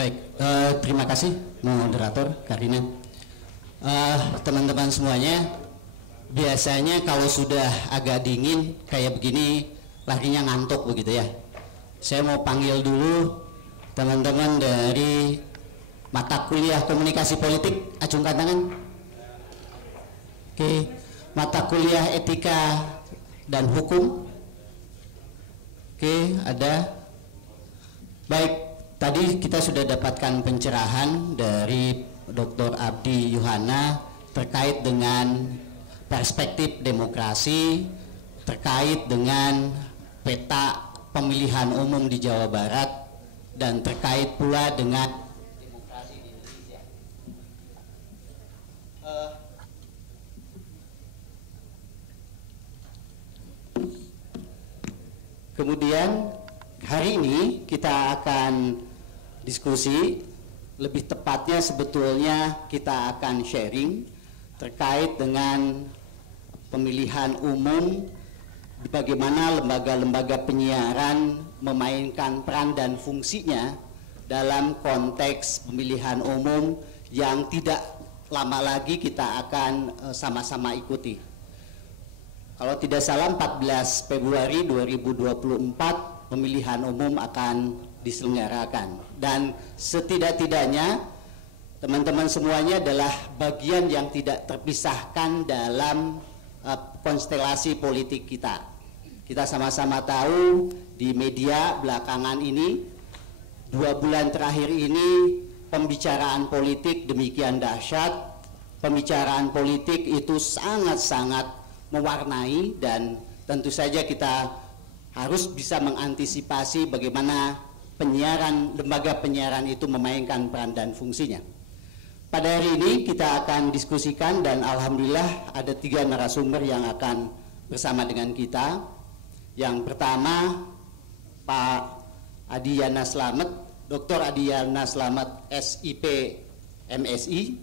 Baik, terima kasih moderator Karina. Teman-teman semuanya, biasanya kalau sudah agak dingin kayak begini larinya ngantuk begitu ya. Saya mau panggil dulu teman-teman dari mata kuliah komunikasi politik, acungkan tangan. Oke, mata kuliah etika dan hukum. Oke, ada. Baik. Tadi kita sudah dapatkan pencerahan dari Dr. Abdi Yuhana terkait dengan perspektif demokrasi, terkait dengan peta pemilihan umum di Jawa Barat, dan terkait pula dengan demokrasi di Indonesia. Kemudian hari ini kita akan diskusi, lebih tepatnya sebetulnya kita akan sharing terkait dengan pemilihan umum, bagaimana lembaga-lembaga penyiaran memainkan peran dan fungsinya dalam konteks pemilihan umum yang tidak lama lagi kita akan sama-sama ikuti. Kalau tidak salah 14 Februari 2024 pemilihan umum akan diselenggarakan, dan setidak-tidaknya teman-teman semuanya adalah bagian yang tidak terpisahkan dalam konstelasi politik kita. Kita sama-sama tahu di media belakangan ini, 2 bulan terakhir ini pembicaraan politik demikian dahsyat. Pembicaraan politik itu sangat-sangat mewarnai, dan tentu saja kita harus bisa mengantisipasi bagaimana lembaga penyiaran itu memainkan peran dan fungsinya. Pada hari ini kita akan diskusikan, dan alhamdulillah ada 3 narasumber yang akan bersama dengan kita. Yang pertama Pak Adiyana Slamet, Dr. Adiyana Slamet SIP MSI,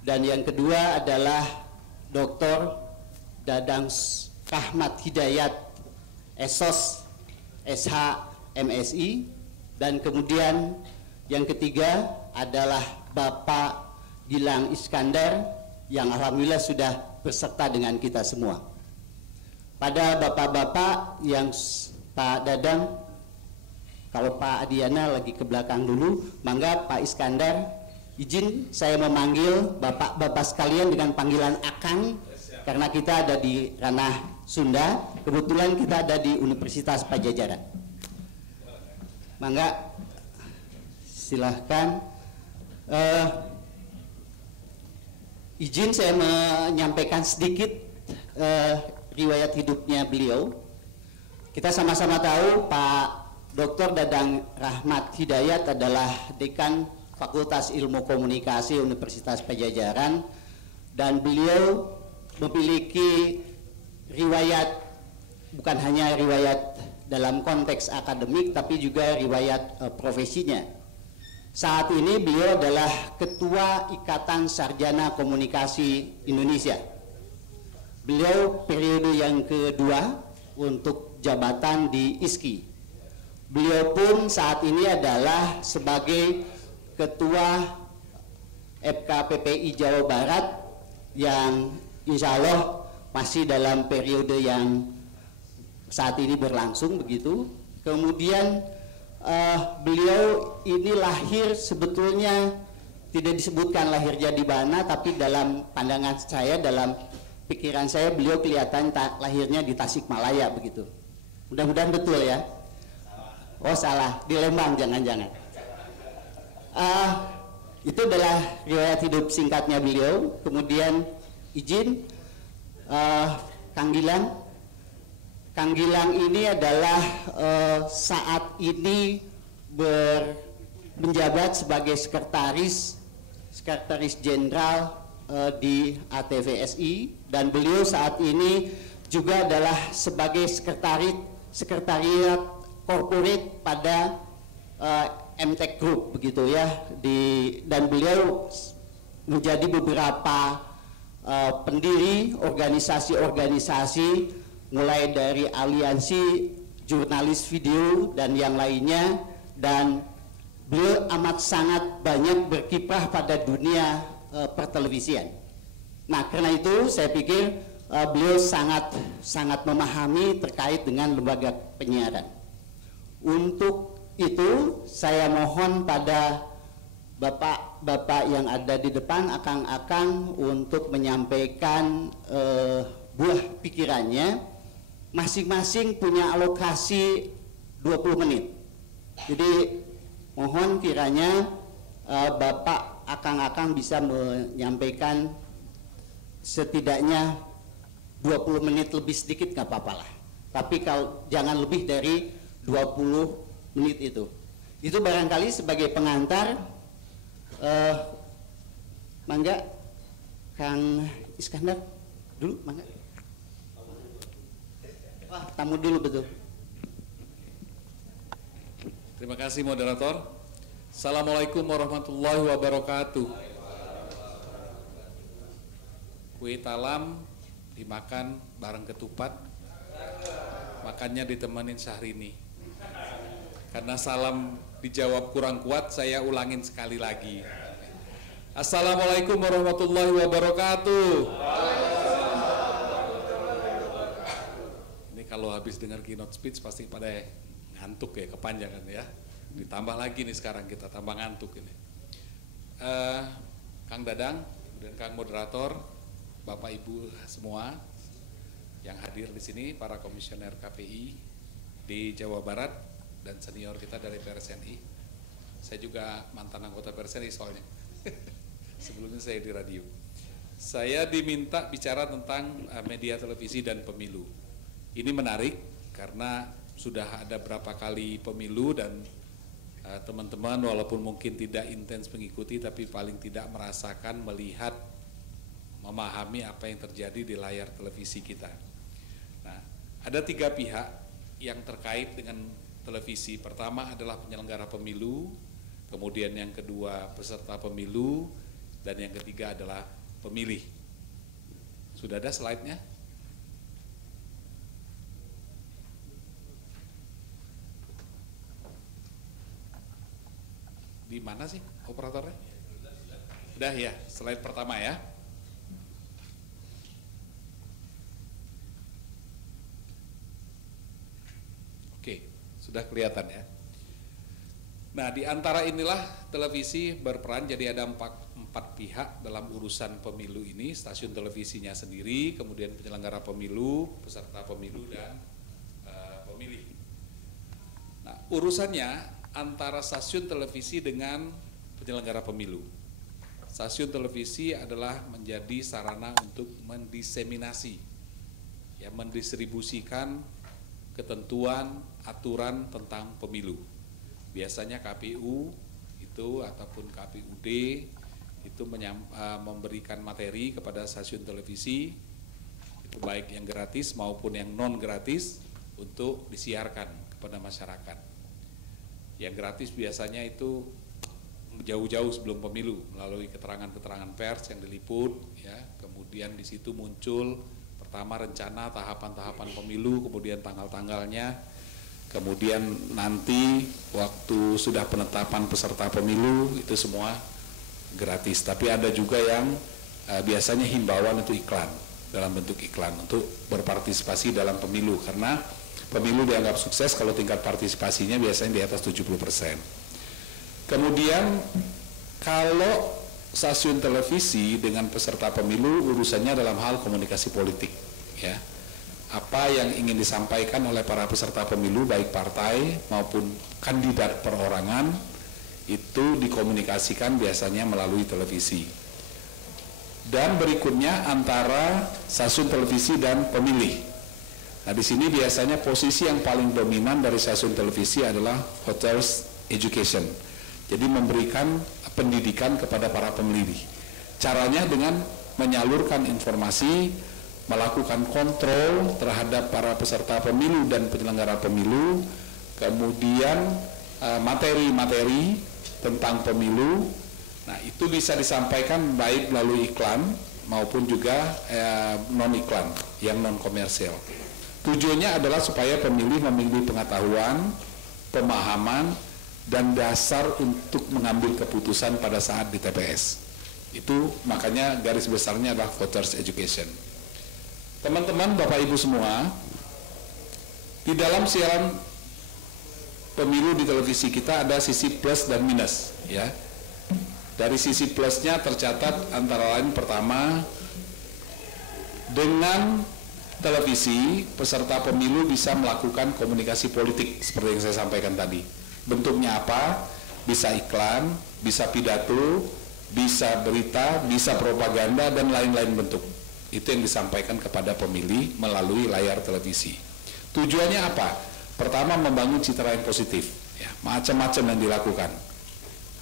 dan yang kedua adalah Dr. Dadang Rahmat Hidayat Esos SH MSI, dan kemudian yang ketiga adalah Bapak Gilang Iskandar yang alhamdulillah sudah berserta dengan kita semua. Pada bapak-bapak yang Pak Dadang, kalau Pak Adiyana lagi ke belakang dulu, mangga Pak Iskandar, izin saya memanggil bapak-bapak sekalian dengan panggilan Akang, karena kita ada di ranah Sunda, kebetulan kita ada di Universitas Pajajaran. Mangga, silahkan. Izin saya menyampaikan sedikit riwayat hidupnya beliau. Kita sama-sama tahu Pak Dr. Dadang Rahmat Hidayat adalah Dekan Fakultas Ilmu Komunikasi Universitas Pajajaran, dan beliau memiliki riwayat, bukan hanya riwayat dalam konteks akademik, tapi juga riwayat profesinya. Saat ini beliau adalah Ketua Ikatan Sarjana Komunikasi Indonesia. Beliau periode yang kedua untuk jabatan di ISKI. Beliau pun saat ini adalah sebagai Ketua FKPPI Jawa Barat, yang insya Allah masih dalam periode yang saat ini berlangsung begitu. Kemudian beliau ini lahir, sebetulnya tidak disebutkan lahirnya di mana, tapi dalam pandangan saya, dalam pikiran saya, beliau kelihatan lahirnya di Tasikmalaya begitu. Mudah-mudahan betul ya. Oh salah, di Lembang jangan-jangan. Itu adalah riwayat hidup singkatnya beliau. Kemudian izin Kang Gilang. Kang Gilang ini adalah saat ini menjabat sebagai sekretaris jenderal di ATVSI, dan beliau saat ini juga adalah sebagai sekretariat corporate pada MTech Group begitu ya, dan beliau menjadi beberapa pendiri organisasi-organisasi, mulai dari aliansi jurnalis video dan yang lainnya, dan beliau amat sangat banyak berkiprah pada dunia pertelevisian. Nah, karena itu saya pikir beliau sangat memahami terkait dengan lembaga penyiaran. Untuk itu saya mohon pada bapak-bapak yang ada di depan, akang-akang, untuk menyampaikan buah pikirannya. Masing-masing punya alokasi 20 menit. Jadi mohon kiranya bapak akang-akang bisa menyampaikan setidaknya 20 menit, lebih sedikit nggak apa-apa lah. Tapi kalau jangan lebih dari 20 menit itu. Itu barangkali sebagai pengantar. Mangga Kang Iskandar dulu, mangga. Wah, tamu dulu betul. Terima kasih moderator. Assalamualaikum warahmatullahi wabarakatuh. Kue talam dimakan bareng ketupat, makannya ditemenin Syahrini. Karena salam dijawab kurang kuat, saya ulangin sekali lagi. Assalamualaikum warahmatullahi wabarakatuh. Ini kalau habis dengar keynote speech pasti pada ngantuk ya, kepanjangan ya. Ditambah lagi nih sekarang kita tambah ngantuk ini. Kang Dadang dan Kang Moderator, Bapak Ibu semua yang hadir di sini, para komisioner KPI di Jawa Barat dan senior kita dari PRSNI. Saya juga mantan anggota PRSNI soalnya. Sebelumnya saya di radio. Saya diminta bicara tentang media televisi dan pemilu. Ini menarik karena sudah ada berapa kali pemilu dan teman-teman walaupun mungkin tidak intens mengikuti tapi paling tidak merasakan, melihat, memahami apa yang terjadi di layar televisi kita. Nah, ada 3 pihak yang terkait dengan televisi. Pertama adalah penyelenggara pemilu, kemudian yang kedua peserta pemilu, dan yang ketiga adalah pemilih. Sudah ada slide-nya? Di mana sih operatornya? Udah ya, slide pertama ya. Oke, sudah kelihatan ya. Nah, di antara inilah televisi berperan, jadi ada empat pihak dalam urusan pemilu ini, stasiun televisinya sendiri, kemudian penyelenggara pemilu, peserta pemilu, dan pemilih. Nah, urusannya antara stasiun televisi dengan penyelenggara pemilu. Stasiun televisi adalah menjadi sarana untuk mendiseminasi, ya, mendistribusikan ketentuan, aturan tentang pemilu. Biasanya KPU itu ataupun KPUD itu memberikan materi kepada stasiun televisi, itu baik yang gratis maupun yang non gratis untuk disiarkan kepada masyarakat. Yang gratis biasanya itu jauh-jauh sebelum pemilu melalui keterangan-keterangan pers yang diliput, ya. Kemudian di situ muncul pertama rencana tahapan-tahapan pemilu, kemudian tanggal-tanggalnya, kemudian nanti waktu sudah penetapan peserta pemilu, itu semua gratis. Tapi ada juga yang biasanya himbauan itu iklan, dalam bentuk iklan untuk berpartisipasi dalam pemilu, karena pemilu dianggap sukses kalau tingkat partisipasinya biasanya di atas 70%. Kemudian kalau stasiun televisi dengan peserta pemilu urusannya dalam hal komunikasi politik, ya. Apa yang ingin disampaikan oleh para peserta pemilu baik partai maupun kandidat perorangan itu dikomunikasikan biasanya melalui televisi. Dan berikutnya antara stasiun televisi dan pemilih. Nah, di sini biasanya posisi yang paling dominan dari stasiun televisi adalah hotels education. Jadi memberikan pendidikan kepada para pemilih. Caranya dengan menyalurkan informasi, melakukan kontrol terhadap para peserta pemilu dan penyelenggara pemilu, kemudian materi-materi tentang pemilu. Nah, itu bisa disampaikan baik melalui iklan maupun juga non-iklan yang non-komersial. Tujuannya adalah supaya pemilih memiliki pengetahuan, pemahaman, dan dasar untuk mengambil keputusan pada saat di TPS. Itu makanya garis besarnya adalah voters education. Teman-teman, Bapak Ibu semua, di dalam siaran pemilu di televisi kita ada sisi plus dan minus, ya. Dari sisi plusnya tercatat antara lain pertama, dengan televisi peserta pemilu bisa melakukan komunikasi politik seperti yang saya sampaikan tadi. Bentuknya apa? Bisa iklan, bisa pidato, bisa berita, bisa propaganda, dan lain-lain bentuk. Itu yang disampaikan kepada pemilih melalui layar televisi. Tujuannya apa? Pertama, membangun citra yang positif, ya, macam-macam yang dilakukan.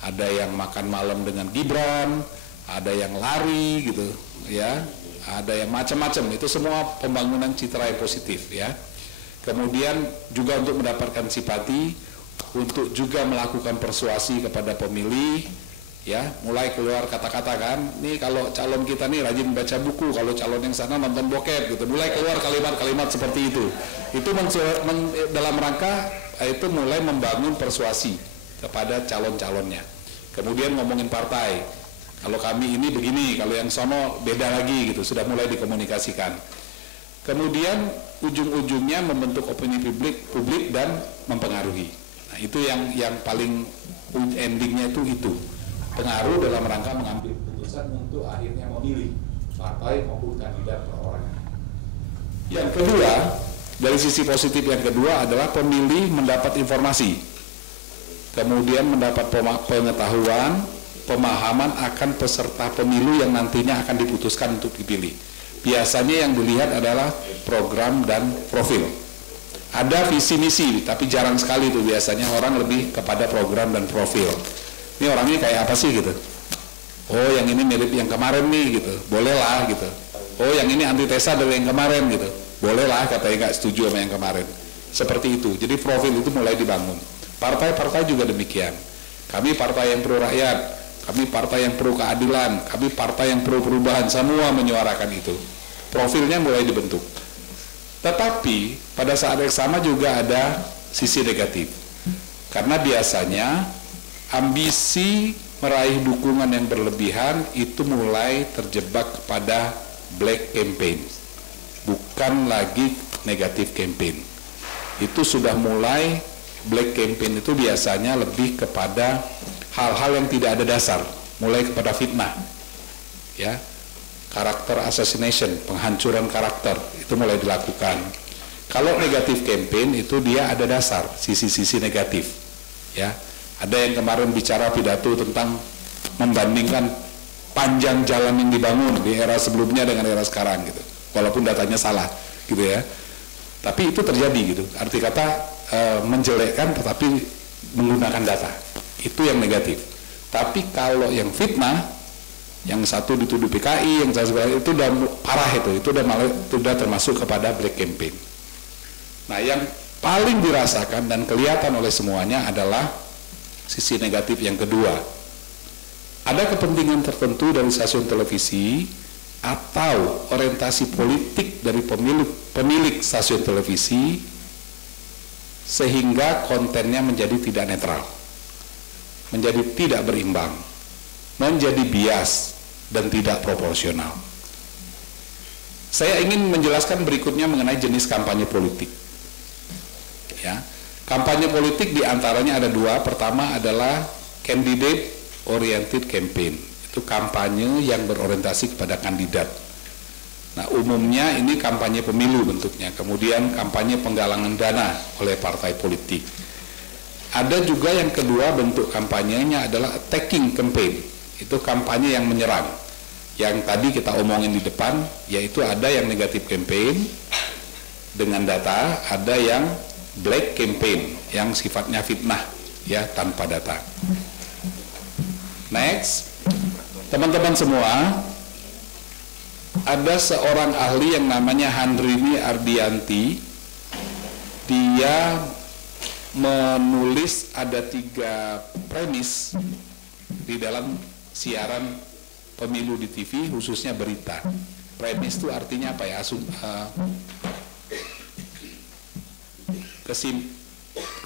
Ada yang makan malam dengan Gibran, ada yang lari gitu, ya, ada yang macam-macam. Itu semua pembangunan citra yang positif, ya. Kemudian juga untuk mendapatkan simpati, untuk juga melakukan persuasi kepada pemilih, ya, mulai keluar kata-kata kan, nih kalau calon kita nih rajin baca buku, kalau calon yang sana nonton bokep gitu, mulai keluar kalimat-kalimat seperti itu. Itu dalam rangka itu mulai membangun persuasi kepada calon-calonnya. Kemudian ngomongin partai, kalau kami ini begini, kalau yang sono beda lagi gitu, sudah mulai dikomunikasikan. Kemudian ujung-ujungnya membentuk opini publik dan mempengaruhi. Nah, itu yang paling endingnya itu pengaruh dalam rangka mengambil keputusan untuk akhirnya memilih partai maupun kandidat perorangan. Yang kedua, dari sisi positif yang kedua adalah pemilih mendapat informasi, kemudian mendapat pengetahuan, pemahaman akan peserta pemilu yang nantinya akan diputuskan untuk dipilih. Biasanya yang dilihat adalah program dan profil. Ada visi misi, tapi jarang sekali tuh, biasanya orang lebih kepada program dan profil. Ini orangnya kayak apa sih gitu? Oh, yang ini mirip yang kemarin nih gitu, bolehlah gitu. Oh, yang ini antitesa dari yang kemarin gitu, bolehlah, katanya nggak setuju sama yang kemarin. Seperti itu. Jadi profil itu mulai dibangun. Partai-partai juga demikian. Kami partai yang pro rakyat, kami partai yang pro keadilan, kami partai yang pro perubahan, semua menyuarakan itu. Profilnya mulai dibentuk. Tetapi pada saat yang sama juga ada sisi negatif. Karena biasanya ambisi meraih dukungan yang berlebihan itu mulai terjebak pada black campaign, bukan lagi negatif campaign. Itu sudah mulai, black campaign itu biasanya lebih kepada hal-hal yang tidak ada dasar, mulai kepada fitnah, ya, karakter assassination, penghancuran karakter, itu mulai dilakukan. Kalau negatif campaign itu dia ada dasar, sisi-sisi negatif, ya. Ada yang kemarin bicara pidato tentang membandingkan panjang jalan yang dibangun di era sebelumnya dengan era sekarang gitu, walaupun datanya salah gitu ya, tapi itu terjadi gitu. Arti kata menjelekkan tetapi menggunakan data, itu yang negatif. Tapi kalau yang fitnah, yang satu dituduh PKI, yang satu itu udah parah, itu udah termasuk kepada black campaign. Nah, yang paling dirasakan dan kelihatan oleh semuanya adalah sisi negatif yang kedua. Ada kepentingan tertentu dari stasiun televisi atau orientasi politik dari pemilik stasiun televisi sehingga kontennya menjadi tidak netral, menjadi tidak berimbang, menjadi bias dan tidak proporsional. Saya ingin menjelaskan berikutnya mengenai jenis kampanye politik. Ya. Kampanye politik diantaranya ada dua. Pertama adalah candidate oriented campaign. Itu kampanye yang berorientasi kepada kandidat. Nah, umumnya ini kampanye pemilu bentuknya. Kemudian kampanye penggalangan dana oleh partai politik. Ada juga yang kedua bentuk kampanyenya adalah attacking campaign. Itu kampanye yang menyerang. Yang tadi kita omongin di depan, yaitu ada yang negatif campaign dengan data, ada yang black campaign yang sifatnya fitnah, ya, tanpa data. Next, teman-teman semua, ada seorang ahli yang namanya Handrini Ardianti. Dia menulis ada 3 premis di dalam siaran pemilu di TV, khususnya berita. Premis itu artinya apa ya?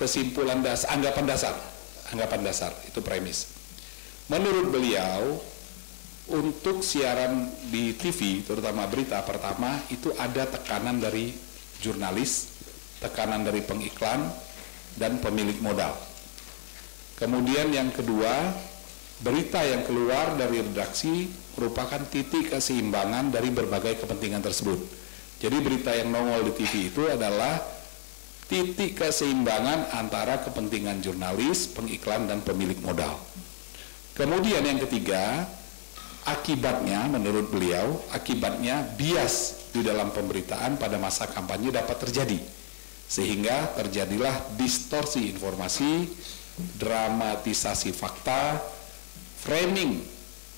Kesimpulan dasar, anggapan dasar. anggapan dasar, itu premis. Menurut beliau, untuk siaran di TV, terutama berita, pertama itu ada tekanan dari jurnalis, tekanan dari pengiklan, dan pemilik modal. Kemudian yang kedua, berita yang keluar dari redaksi merupakan titik keseimbangan dari berbagai kepentingan tersebut. Jadi berita yang nongol di TV itu adalah titik keseimbangan antara kepentingan jurnalis, pengiklan, dan pemilik modal. Kemudian yang ketiga, akibatnya menurut beliau, akibatnya bias di dalam pemberitaan pada masa kampanye dapat terjadi. Sehingga terjadilah distorsi informasi, dramatisasi fakta, framing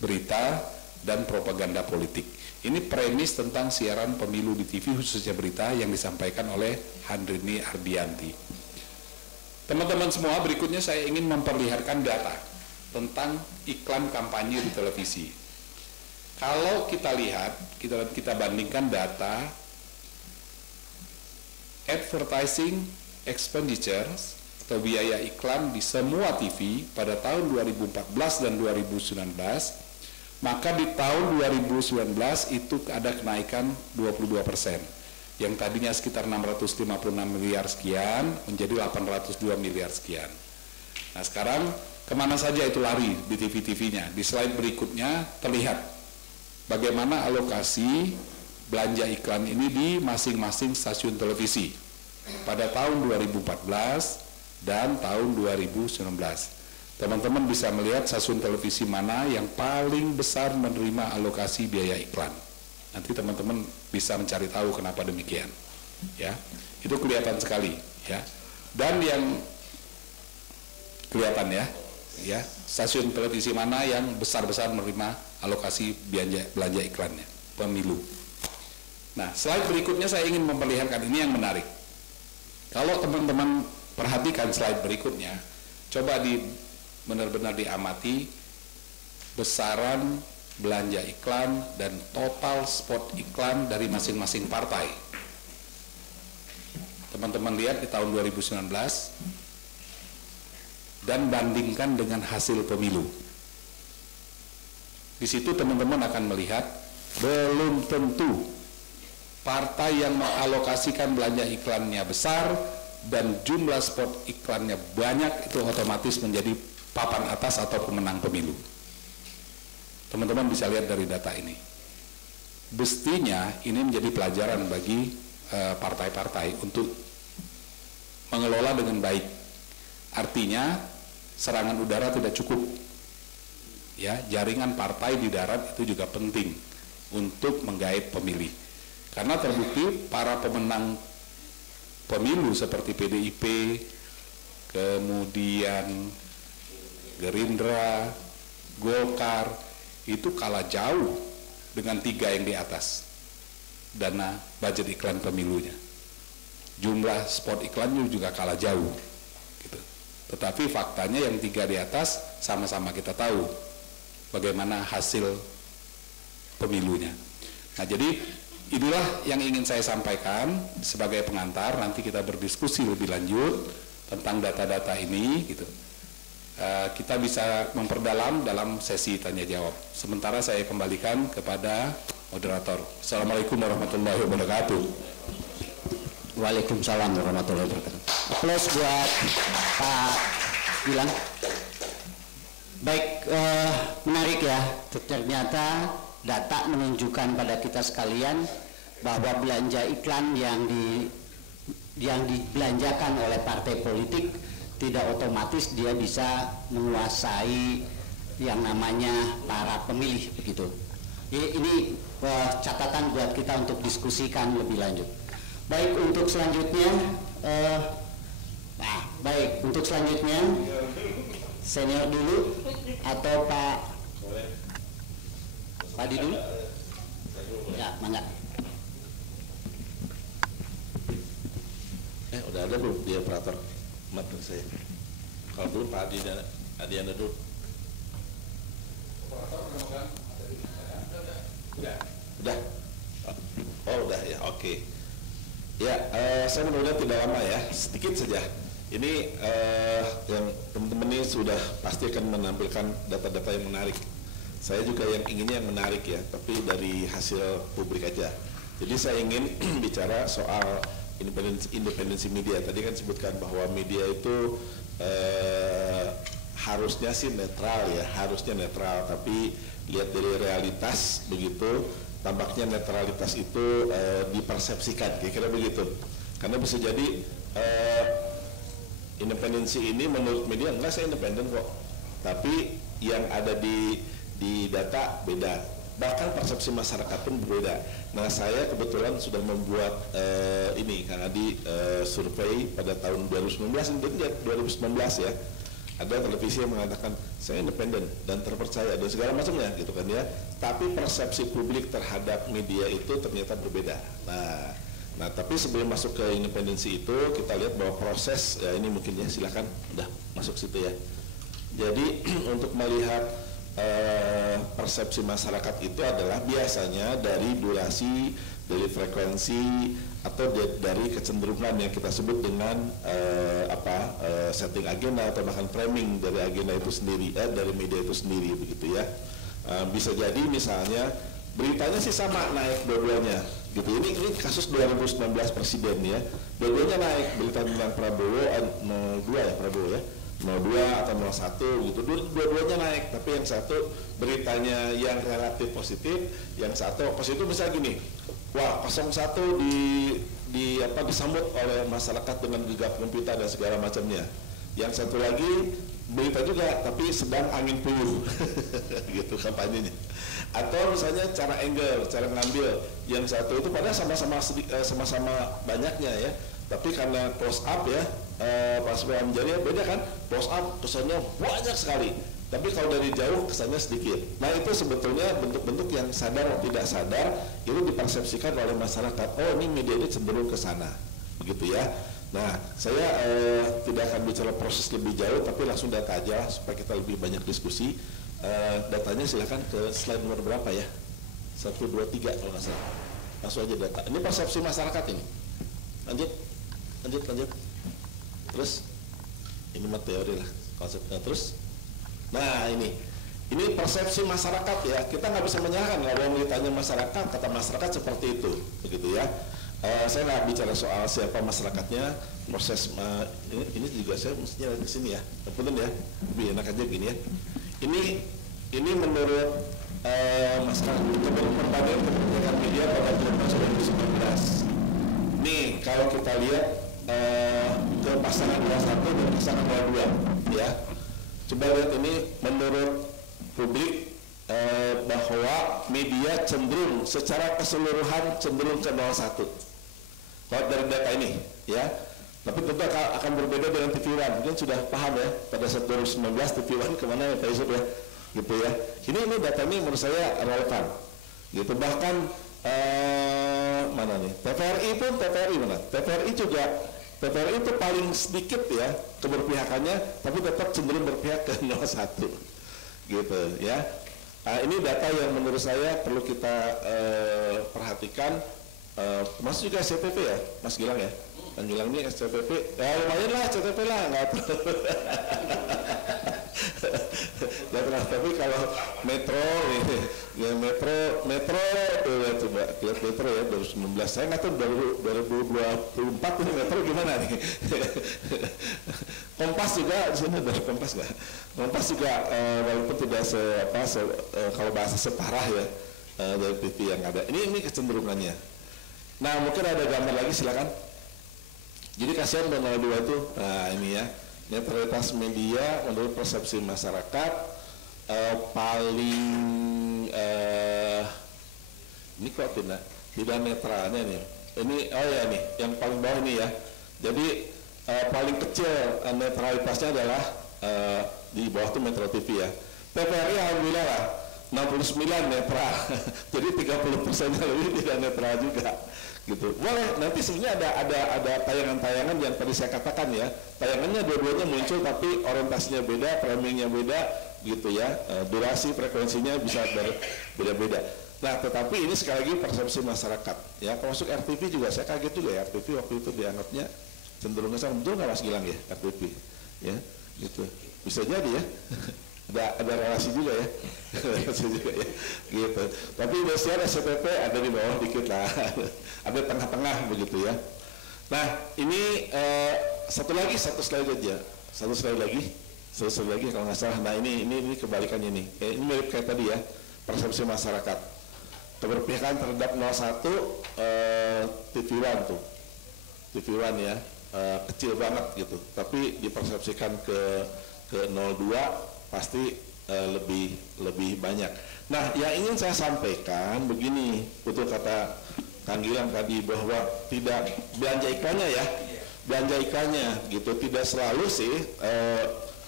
berita, dan propaganda politik. Ini premis tentang siaran pemilu di TV khususnya berita yang disampaikan oleh Handrini Ardianti. Teman-teman semua, berikutnya saya ingin memperlihatkan data tentang iklan kampanye di televisi. Kalau kita lihat, kita bandingkan data advertising expenditures atau biaya iklan di semua TV pada tahun 2014 dan 2019, maka di tahun 2019 itu ada kenaikan 22%. Yang tadinya sekitar 656 miliar sekian menjadi 802 miliar sekian. Nah sekarang kemana saja itu lari di TV-TV-nya? Di slide berikutnya terlihat bagaimana alokasi belanja iklan ini di masing-masing stasiun televisi pada tahun 2014 dan tahun 2019. Teman-teman bisa melihat stasiun televisi mana yang paling besar menerima alokasi biaya iklan. Nanti teman-teman bisa mencari tahu kenapa demikian. Ya, itu kelihatan sekali. Ya, dan yang kelihatan ya, stasiun televisi mana yang besar-besar menerima alokasi belanja iklannya, pemilu. Nah, slide berikutnya saya ingin memperlihatkan ini yang menarik. Kalau teman-teman perhatikan slide berikutnya, coba benar-benar diamati besaran belanja iklan dan total spot iklan dari masing-masing partai. Teman-teman lihat di tahun 2019 dan bandingkan dengan hasil pemilu. Di situ teman-teman akan melihat belum tentu partai yang mengalokasikan belanja iklannya besar dan jumlah spot iklannya banyak itu otomatis menjadi papan atas atau pemenang pemilu. Teman-teman bisa lihat dari data ini. Mestinya ini menjadi pelajaran bagi partai-partai untuk mengelola dengan baik. Artinya serangan udara tidak cukup. Ya, jaringan partai di darat itu juga penting untuk menggait pemilih. Karena terbukti para pemenang pemilu seperti PDIP, kemudian Gerindra, Golkar itu kalah jauh dengan 3 yang di atas dana budget iklan pemilunya. Jumlah spot iklannya juga kalah jauh gitu. Tetapi faktanya yang 3 di atas sama-sama kita tahu bagaimana hasil pemilunya. Nah, jadi inilah yang ingin saya sampaikan sebagai pengantar. Nanti kita berdiskusi lebih lanjut tentang data-data ini gitu. Kita bisa memperdalam dalam sesi tanya jawab. Sementara saya kembalikan kepada moderator. Assalamualaikum warahmatullahi wabarakatuh. Waalaikumsalam warahmatullahi wabarakatuh. Aplaus buat Pak Gilang. Baik, menarik ya. Ternyata data menunjukkan pada kita sekalian bahwa belanja iklan yang dibelanjakan oleh partai politik tidak otomatis dia bisa menguasai yang namanya para pemilih begitu. Ini catatan buat kita untuk diskusikan lebih lanjut. Baik, untuk selanjutnya untuk selanjutnya senior dulu atau Pak Padi dulu? Ya, mangga. Udah ada belum dia operator? Mata saya. Kalau dulu Pak Adi Anda dulu. Udah. Oh udah ya, oke. Ya, saya menurutnya tidak lama ya, sedikit saja. Ini yang teman-teman ini sudah pasti akan menampilkan data-data yang menarik. Saya juga yang inginnya yang menarik ya, tapi dari hasil publik aja. Jadi saya ingin bicara soal independensi media. Tadi kan sebutkan bahwa media itu harusnya sih netral ya, harusnya netral. Tapi lihat dari realitas begitu, tampaknya netralitas itu dipersepsikan, kira-kira begitu. Karena bisa jadi independensi ini menurut media enggak, saya independen kok. Tapi yang ada di data beda, bahkan persepsi masyarakat pun berbeda. Nah, saya kebetulan sudah membuat ini Kang Adi survei pada tahun 2019 ya. Ada televisi yang mengatakan saya independen dan terpercaya dan segala macamnya gitu kan ya. Tapi persepsi publik terhadap media itu ternyata berbeda. Nah, tapi sebelum masuk ke independensi itu kita lihat bahwa proses ini mungkin ya, silakan udah masuk situ ya. Jadi untuk melihat persepsi masyarakat itu adalah biasanya dari durasi, dari frekuensi, atau dari kecenderungan yang kita sebut dengan setting agenda atau bahkan framing dari agenda itu sendiri, dari media itu sendiri begitu ya. Bisa jadi misalnya beritanya sih sama naik dua-duanya gitu. Ini kasus 2019 presiden ya, dua-duanya naik, berita tentang Prabowo 02 ya, Prabowo ya 02 atau 01 gitu, dua-duanya naik. Tapi yang satu beritanya yang relatif positif, yang satu positif. Misalnya gini, wah 01 disambut oleh masyarakat dengan gegap gempita dan segala macamnya. Yang satu lagi berita juga tapi sedang angin puyuh gitu kampanyenya. Atau misalnya cara angle, cara ngambil, yang satu itu padahal sama-sama banyaknya ya, tapi karena close up ya, pas William Jari beda kan, close up kesannya banyak sekali, tapi kalau dari jauh kesannya sedikit. Nah, itu sebetulnya bentuk-bentuk yang sadar atau tidak sadar itu dipersepsikan oleh masyarakat. Oh, ini media ini cenderung ke sana, begitu ya. Nah, saya tidak akan bicara proses lebih jauh, tapi langsung data aja supaya kita lebih banyak diskusi. Datanya silakan ke slide nomor berapa ya? 1, 2, 3 kalau nggak salah. Langsung aja data. Ini persepsi masyarakat ini. Lanjut. Terus ini mah teori lah konsepnya. Terus nah ini persepsi masyarakat ya, kita nggak bisa menyalahkan kalau ditanya masyarakat, kata masyarakat seperti itu begitu ya. Saya nggak bicara soal siapa masyarakatnya, proses ini juga saya mestinya di sini ya, betul ya, lebih enak aja gini ya. Ini menurut masyarakat perbandingan kepentingan media pada Pilpres 2019. Nih kalau kita lihat ke pasangan 21 dan pasangan 22 ya. Coba lihat ini menurut publik bahwa media cenderung secara keseluruhan cenderung ke 01. Kalau dari data ini ya. Tapi tentu akan berbeda dengan TV One. Mungkin sudah paham ya pada saat 2019 TV One kemana ya Pak Yusuf ya, gitu ya. Ini data ini menurut saya relevan gitu. Bahkan mana nih, TVRI pun mana? TVRI juga, TVRI itu paling sedikit ya keberpihakannya, tapi tetap cenderung berpihak ke 01 gitu ya. Ini data yang menurut saya perlu kita perhatikan, termasuk juga SCTV ya Mas Gilang ya. Mas Gilang ini SCTV, ya lumayan lah SCTV lah, nggak terlalu tapi kalau Metro ini ya Metro ya, coba lihat Metro ya 2019, saya nggak tahu 2024 ini Metro gimana nih. Kompas juga di sini dari Kompas nggak? Kompas juga walaupun tidak kalau bahasa separah ya dari TV yang ada. Ini kecenderungannya. Nah, mungkin ada gambar lagi silakan. Jadi kasihan 02 itu, nah ini ya, netralitas media menurut persepsi masyarakat paling ini kok tidak netralnya nih. Ini oh ya nih, yang paling bawah ini ya. Jadi paling kecil netralitasnya adalah di bawah itu Metro TV ya. TVRI alhamdulillah lah 69 netral. Jadi 30%-nya lebih tidak netral juga. Gitu. Boleh nanti sebenarnya ada tayangan-tayangan yang tadi saya katakan ya, tayangannya dua-duanya muncul tapi orientasinya beda, framingnya beda gitu ya, durasi frekuensinya bisa berbeda-beda. Nah, tetapi ini sekali lagi persepsi masyarakat ya, termasuk RTV juga saya kaget juga ya, RTV waktu itu dianggapnya cenderung ke sana, betul nggak Mas Gilang ya, KTP ya, gitu. Bisa jadi ya. ada relasi juga ya, relasi juga ya, gitu. Tapi biasanya SPP ada di bawah dikit lah, ada tengah-tengah begitu ya. Nah ini satu slide aja, satu slide lagi kalau nggak salah. Nah ini kebalikannya nih, ini mirip kayak tadi ya, persepsi masyarakat keberpihakan terhadap 01 TV1 tuh, TV1 ya, kecil banget gitu, tapi dipersepsikan ke 02 pasti lebih banyak. Nah, yang ingin saya sampaikan begini, betul kata Kang Gilang tadi bahwa tidak belanja iklannya ya, belanja iklannya gitu, tidak selalu sih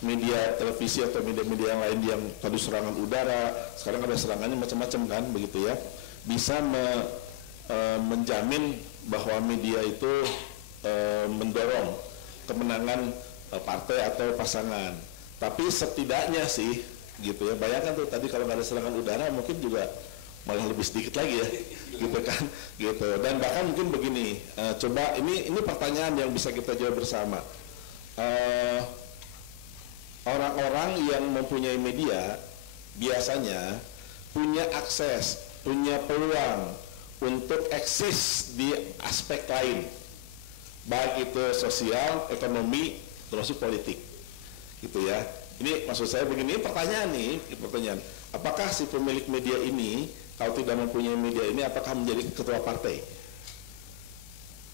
media televisi atau media-media yang lain yang tadi serangan udara, sekarang ada serangannya macam-macam kan, begitu ya, bisa menjamin bahwa media itu mendorong kemenangan partai atau pasangan. Tapi setidaknya sih gitu ya, bayangkan tuh tadi kalau nggak ada serangan udara mungkin juga malah lebih sedikit lagi ya, gitu kan, gitu. Dan bahkan mungkin begini, coba ini pertanyaan yang bisa kita jawab bersama. Orang-orang yang mempunyai media biasanya punya akses, punya peluang untuk eksis di aspek lain, baik itu sosial, ekonomi, termasuk politik, gitu ya. Ini maksud saya begini, pertanyaan, apakah si pemilik media ini kalau tidak mempunyai media ini apakah menjadi ketua partai?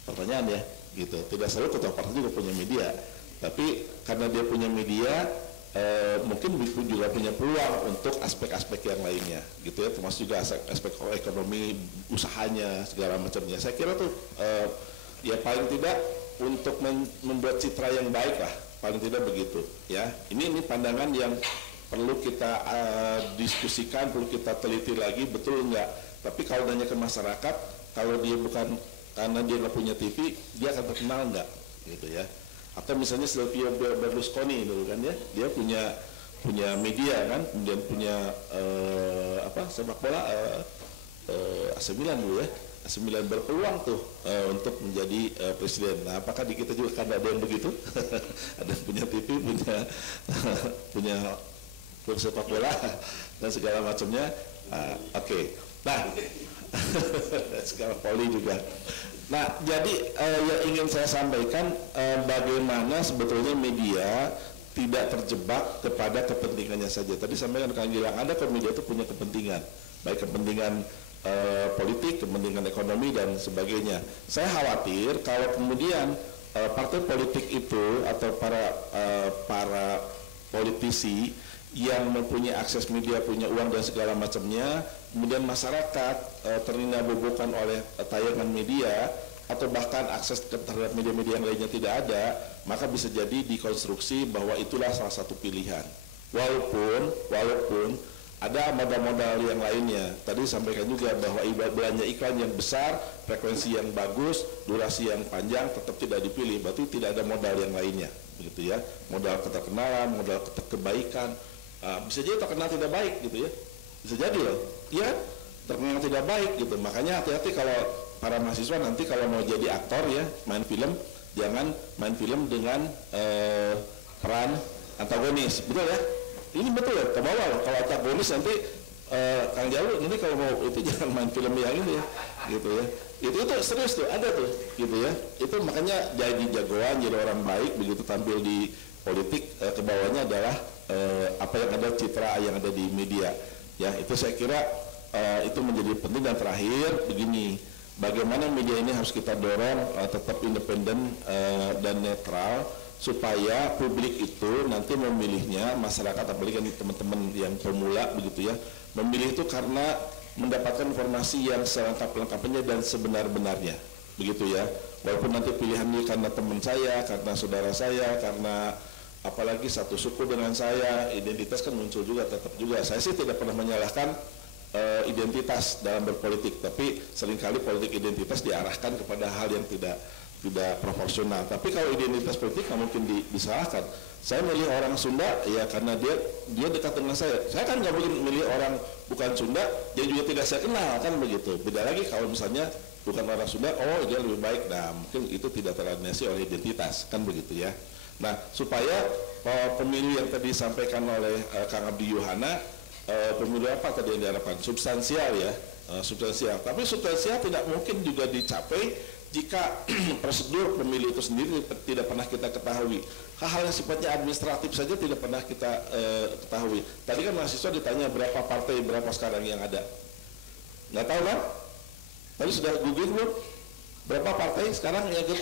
Pertanyaan ya, gitu. Tidak selalu ketua partai juga punya media, tapi karena dia punya media, mungkin juga punya peluang untuk aspek-aspek yang lainnya, gitu ya, termasuk juga aspek ekonomi, usahanya, segala macamnya. Saya kira tuh ya paling tidak untuk membuat citra yang baik lah, paling tidak begitu ya. Ini pandangan yang perlu kita diskusikan, perlu kita teliti lagi, betul enggak. Tapi kalau nanya ke masyarakat, kalau dia bukan karena dia nggak punya TV, dia akan terkenal enggak, gitu ya. Atau misalnya Silvio Berlusconi dulu kan ya, dia punya media kan, kemudian punya sepak bola AC Milan dulu ya. AC Milan berpeluang tuh untuk menjadi presiden. Nah, apakah di kita juga kan ada yang begitu? Ada yang punya TV, punya klub sepak bola dan segala macamnya. Oke. Nah, segala poli juga. Nah, jadi yang ingin saya sampaikan bagaimana sebetulnya media tidak terjebak kepada kepentingannya saja. Tadi sampaikan Kang Gilang, ada kok media itu punya kepentingan, baik kepentingan politik, kepentingan ekonomi dan sebagainya. Saya khawatir kalau kemudian partai politik itu atau para politisi yang mempunyai akses media, punya uang dan segala macamnya, kemudian masyarakat terlina-bobokan oleh tayangan media atau bahkan akses terhadap media-media yang lainnya tidak ada, maka bisa jadi dikonstruksi bahwa itulah salah satu pilihan. Walaupun ada modal-modal yang lainnya. Tadi sampaikan juga bahwa belanja iklan yang besar, frekuensi yang bagus, durasi yang panjang tetap tidak dipilih, berarti tidak ada modal yang lainnya, begitu ya. Modal keterkenalan, modal kebaikan, bisa jadi terkenal tidak baik, gitu ya. Bisa jadi loh, ya terkenal tidak baik gitu. Makanya hati-hati kalau para mahasiswa nanti kalau mau jadi aktor ya, main film, jangan main film dengan peran antagonis, betul ya? Ini betul ya, ke bawah loh. Kalau antagonis nanti Kang Jalu nanti kalau mau itu jangan main film yang ini ya, gitu ya. Itu serius tuh, ada tuh, gitu ya. Itu makanya jadi jagoan, jadi orang baik begitu tampil di politik, ke bawahnya adalah apa yang ada, citra yang ada di media. Ya, itu saya kira itu menjadi penting. Dan terakhir begini, bagaimana media ini harus kita dorong tetap independen dan netral, supaya publik itu nanti memilihnya, masyarakat apalagi teman-teman yang pemula begitu ya, memilih itu karena mendapatkan informasi yang selengkap-lengkapnya dan sebenar-benarnya, begitu ya. Walaupun nanti pilihannya karena teman saya, karena saudara saya, karena apalagi satu suku dengan saya, identitas kan muncul juga, tetap juga. Saya sih tidak pernah menyalahkan identitas dalam berpolitik, tapi seringkali politik identitas diarahkan kepada hal yang tidak proporsional. Tapi kalau identitas politik nggak mungkin disalahkan. Saya milih orang Sunda ya karena dia dekat dengan saya. Saya kan nggak mungkin milih orang bukan Sunda, dia juga tidak saya kenal, kan begitu. Beda lagi kalau misalnya bukan orang Sunda, oh dia lebih baik. Nah, mungkin itu tidak teralienasi oleh identitas, kan begitu ya. Nah, supaya pemilu yang tadi disampaikan oleh Kang Abdi Yuhana, pemilu apa tadi yang diharapkan? Substansial ya, substansial. Tapi substansial tidak mungkin juga dicapai jika prosedur pemilu itu sendiri tidak pernah kita ketahui. Hal-hal yang sifatnya administratif saja tidak pernah kita ketahui. Tadi kan mahasiswa ditanya berapa partai, berapa sekarang yang ada. Nggak tahu kan? Tadi sudah googling belum? Berapa partai sekarang yang ikut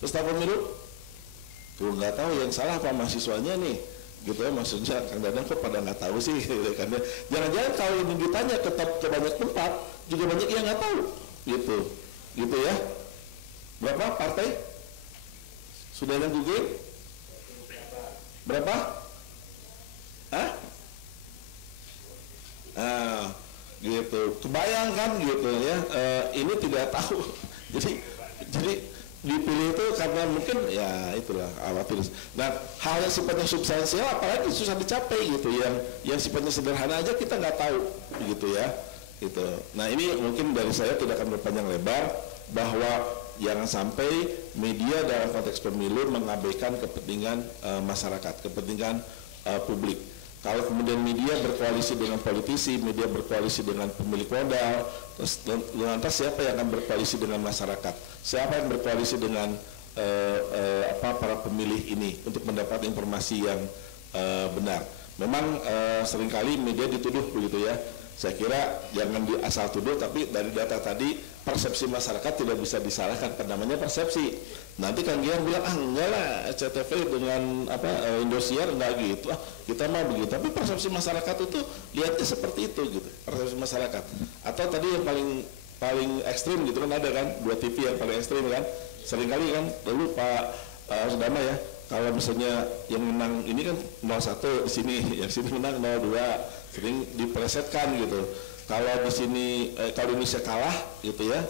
peserta pemilu? Tuh nggak tahu, yang salah apa mahasiswanya nih? Gitu ya, maksudnya Kang Dadang kok pada nggak tahu sih? Karena jangan-jangan kalau ini ditanya ke banyak tempat juga banyak yang nggak tahu. Gitu ya. Berapa partai? Sudah ada googling? Berapa? Hah? Gitu. Kebayang kan gitu ya. Ini tidak tahu. Jadi dipilih itu karena mungkin ya itulah khawatir. Nah, hal yang sifatnya substansial apalagi susah dicapai gitu, yang sifatnya sederhana aja kita nggak tahu gitu ya. Gitu. Nah, ini mungkin dari saya tidak akan berpanjang lebar, bahwa jangan sampai media dalam konteks pemilu mengabaikan kepentingan masyarakat, kepentingan publik. Kalau kemudian media berkoalisi dengan politisi, media berkoalisi dengan pemilik modal, terus lantas siapa yang akan berkoalisi dengan masyarakat? Siapa yang berkoalisi dengan para pemilih ini untuk mendapat informasi yang benar? Memang seringkali media dituduh begitu ya. Saya kira jangan asal tuduh, tapi dari data tadi persepsi masyarakat tidak bisa disalahkan, namanya persepsi. Nanti Kang Gian bilang enggak lah CTV dengan Indosiar enggak gitu, kita mah begitu. Tapi persepsi masyarakat itu lihatnya seperti itu gitu, persepsi masyarakat. Atau tadi yang paling ekstrim gitu kan, ada kan 2 TV yang paling ekstrim kan, seringkali kan dulu Pak Sudama ya, kalau misalnya yang menang ini kan 01 di sini, yang sini menang 02, sering dipelesetkan gitu. Kalau di sini kalau Indonesia kalah gitu ya,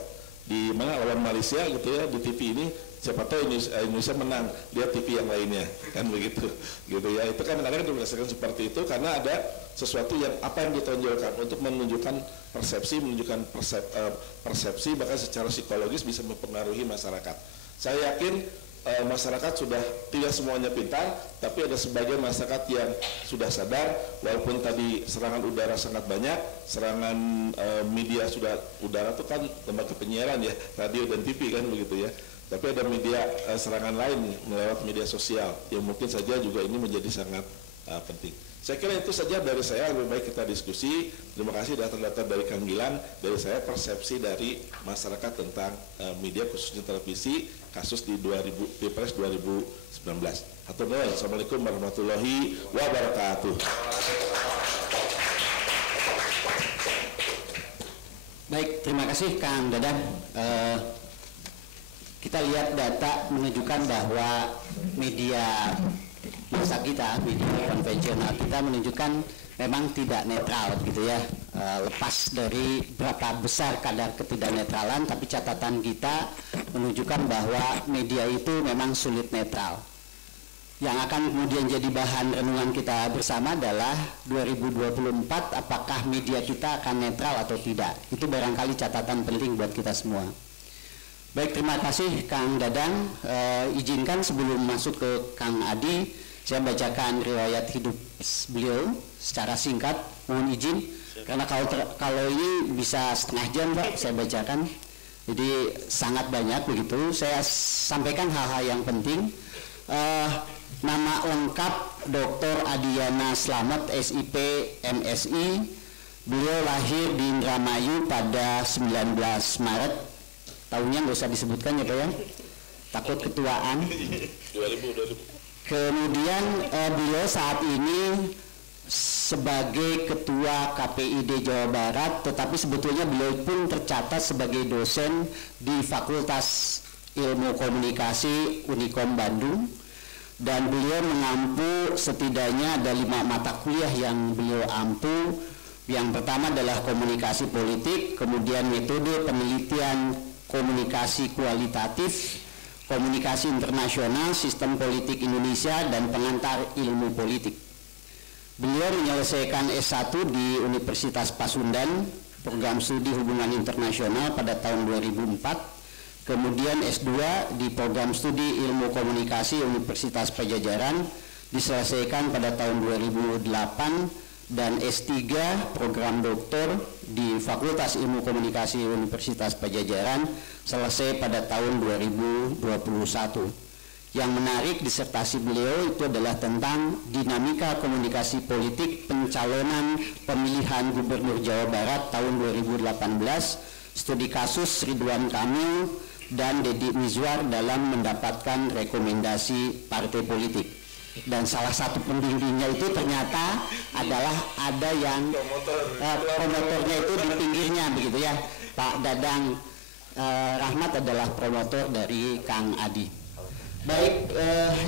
di mana lawan Malaysia gitu ya, di TV ini siapa tahu Indonesia menang, lihat TV yang lainnya kan begitu gitu ya. Itu kan kadang-kadang dirasakan seperti itu karena ada sesuatu yang apa yang ditonjolkan untuk menunjukkan persepsi, menunjukkan persepsi, bahkan secara psikologis bisa mempengaruhi masyarakat. Saya yakin masyarakat sudah tidak semuanya pintar, tapi ada sebagian masyarakat yang sudah sadar, walaupun tadi serangan udara sangat banyak, serangan media sudah, udara itu kan lembaga penyiaran ya, radio dan TV kan begitu ya, tapi ada media serangan lain melewat media sosial yang mungkin saja juga ini menjadi sangat penting. Saya kira itu saja dari saya, lebih baik kita diskusi. Terima kasih data-data dari Kang Gilang, dari saya persepsi dari masyarakat tentang media khususnya televisi kasus di Pilpres 2019. Hatur nuhun. Assalamualaikum warahmatullahi wabarakatuh. Baik, terima kasih Kang Dadang. Kita lihat data menunjukkan bahwa media masa kita, media konvensional kita menunjukkan memang tidak netral gitu ya. Lepas dari berapa besar kadar ketidaknetralan, tapi catatan kita menunjukkan bahwa media itu memang sulit netral. Yang akan kemudian jadi bahan renungan kita bersama adalah 2024 apakah media kita akan netral atau tidak. Itu barangkali catatan penting buat kita semua. Baik, terima kasih Kang Dadang. Izinkan sebelum masuk ke Kang Adi, saya bacakan riwayat hidup beliau secara singkat. Mohon izin, karena kalau ini bisa setengah jam Pak saya bacakan. Jadi sangat banyak begitu. Saya sampaikan hal-hal yang penting. Nama lengkap Dr. Adiana Slamet, SIP, MSI. Beliau lahir di Indramayu pada 19 Maret. Tahunnya nggak usah disebutkan ya Pak ya, takut ketuaan. 2000. Kemudian beliau saat ini sebagai Ketua KPID Jawa Barat, tetapi sebetulnya beliau pun tercatat sebagai dosen di Fakultas Ilmu Komunikasi Unikom Bandung, dan beliau mengampu setidaknya ada 5 mata kuliah yang beliau ampu. Yang pertama adalah komunikasi politik, kemudian metode penelitian komunikasi kualitatif, komunikasi internasional, sistem politik Indonesia, dan pengantar ilmu politik. Beliau menyelesaikan S1 di Universitas Pasundan, program studi hubungan internasional pada tahun 2004, kemudian S2 di program studi ilmu komunikasi Universitas Pajajaran diselesaikan pada tahun 2008, dan S3 program doktor di Fakultas Ilmu Komunikasi Universitas Pajajaran selesai pada tahun 2021. Yang menarik disertasi beliau itu adalah tentang dinamika komunikasi politik pencalonan pemilihan Gubernur Jawa Barat tahun 2018, studi kasus Ridwan Kamil dan Deddy Mizwar dalam mendapatkan rekomendasi partai politik. Dan salah satu pendirinya itu ternyata adalah ada yang promotornya itu di pinggirnya begitu ya. Pak Dadang Rahmat adalah promotor dari Kang Adi. Baik,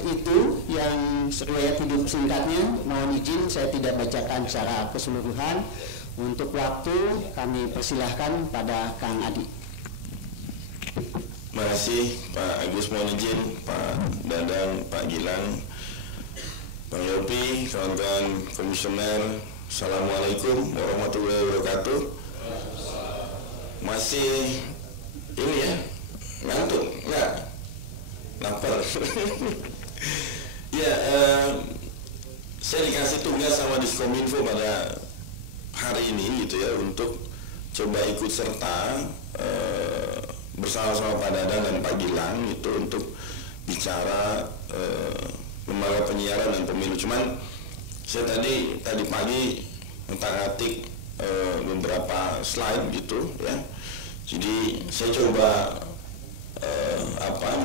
itu yang riwayat hidup singkatnya. Mohon izin saya tidak bacakan secara keseluruhan. Untuk waktu kami persilahkan pada Kang Adi. Terima kasih Pak Agus, mohon izin Pak Dadang, Pak Gilang, Bang Yopi, kawan-kawan komisioner, Assalamualaikum warahmatullahi wabarakatuh. Masih ini ya, ngantuk? Enggak? Lapar? Ya, saya dikasih tugas sama Diskominfo pada hari ini gitu ya, untuk coba ikut serta bersama-sama Pak Dadang dan Pak Gilang itu untuk bicara lembaga penyiaran dan pemilu. Cuman saya tadi pagi mentak-atik beberapa slide gitu ya. Jadi saya coba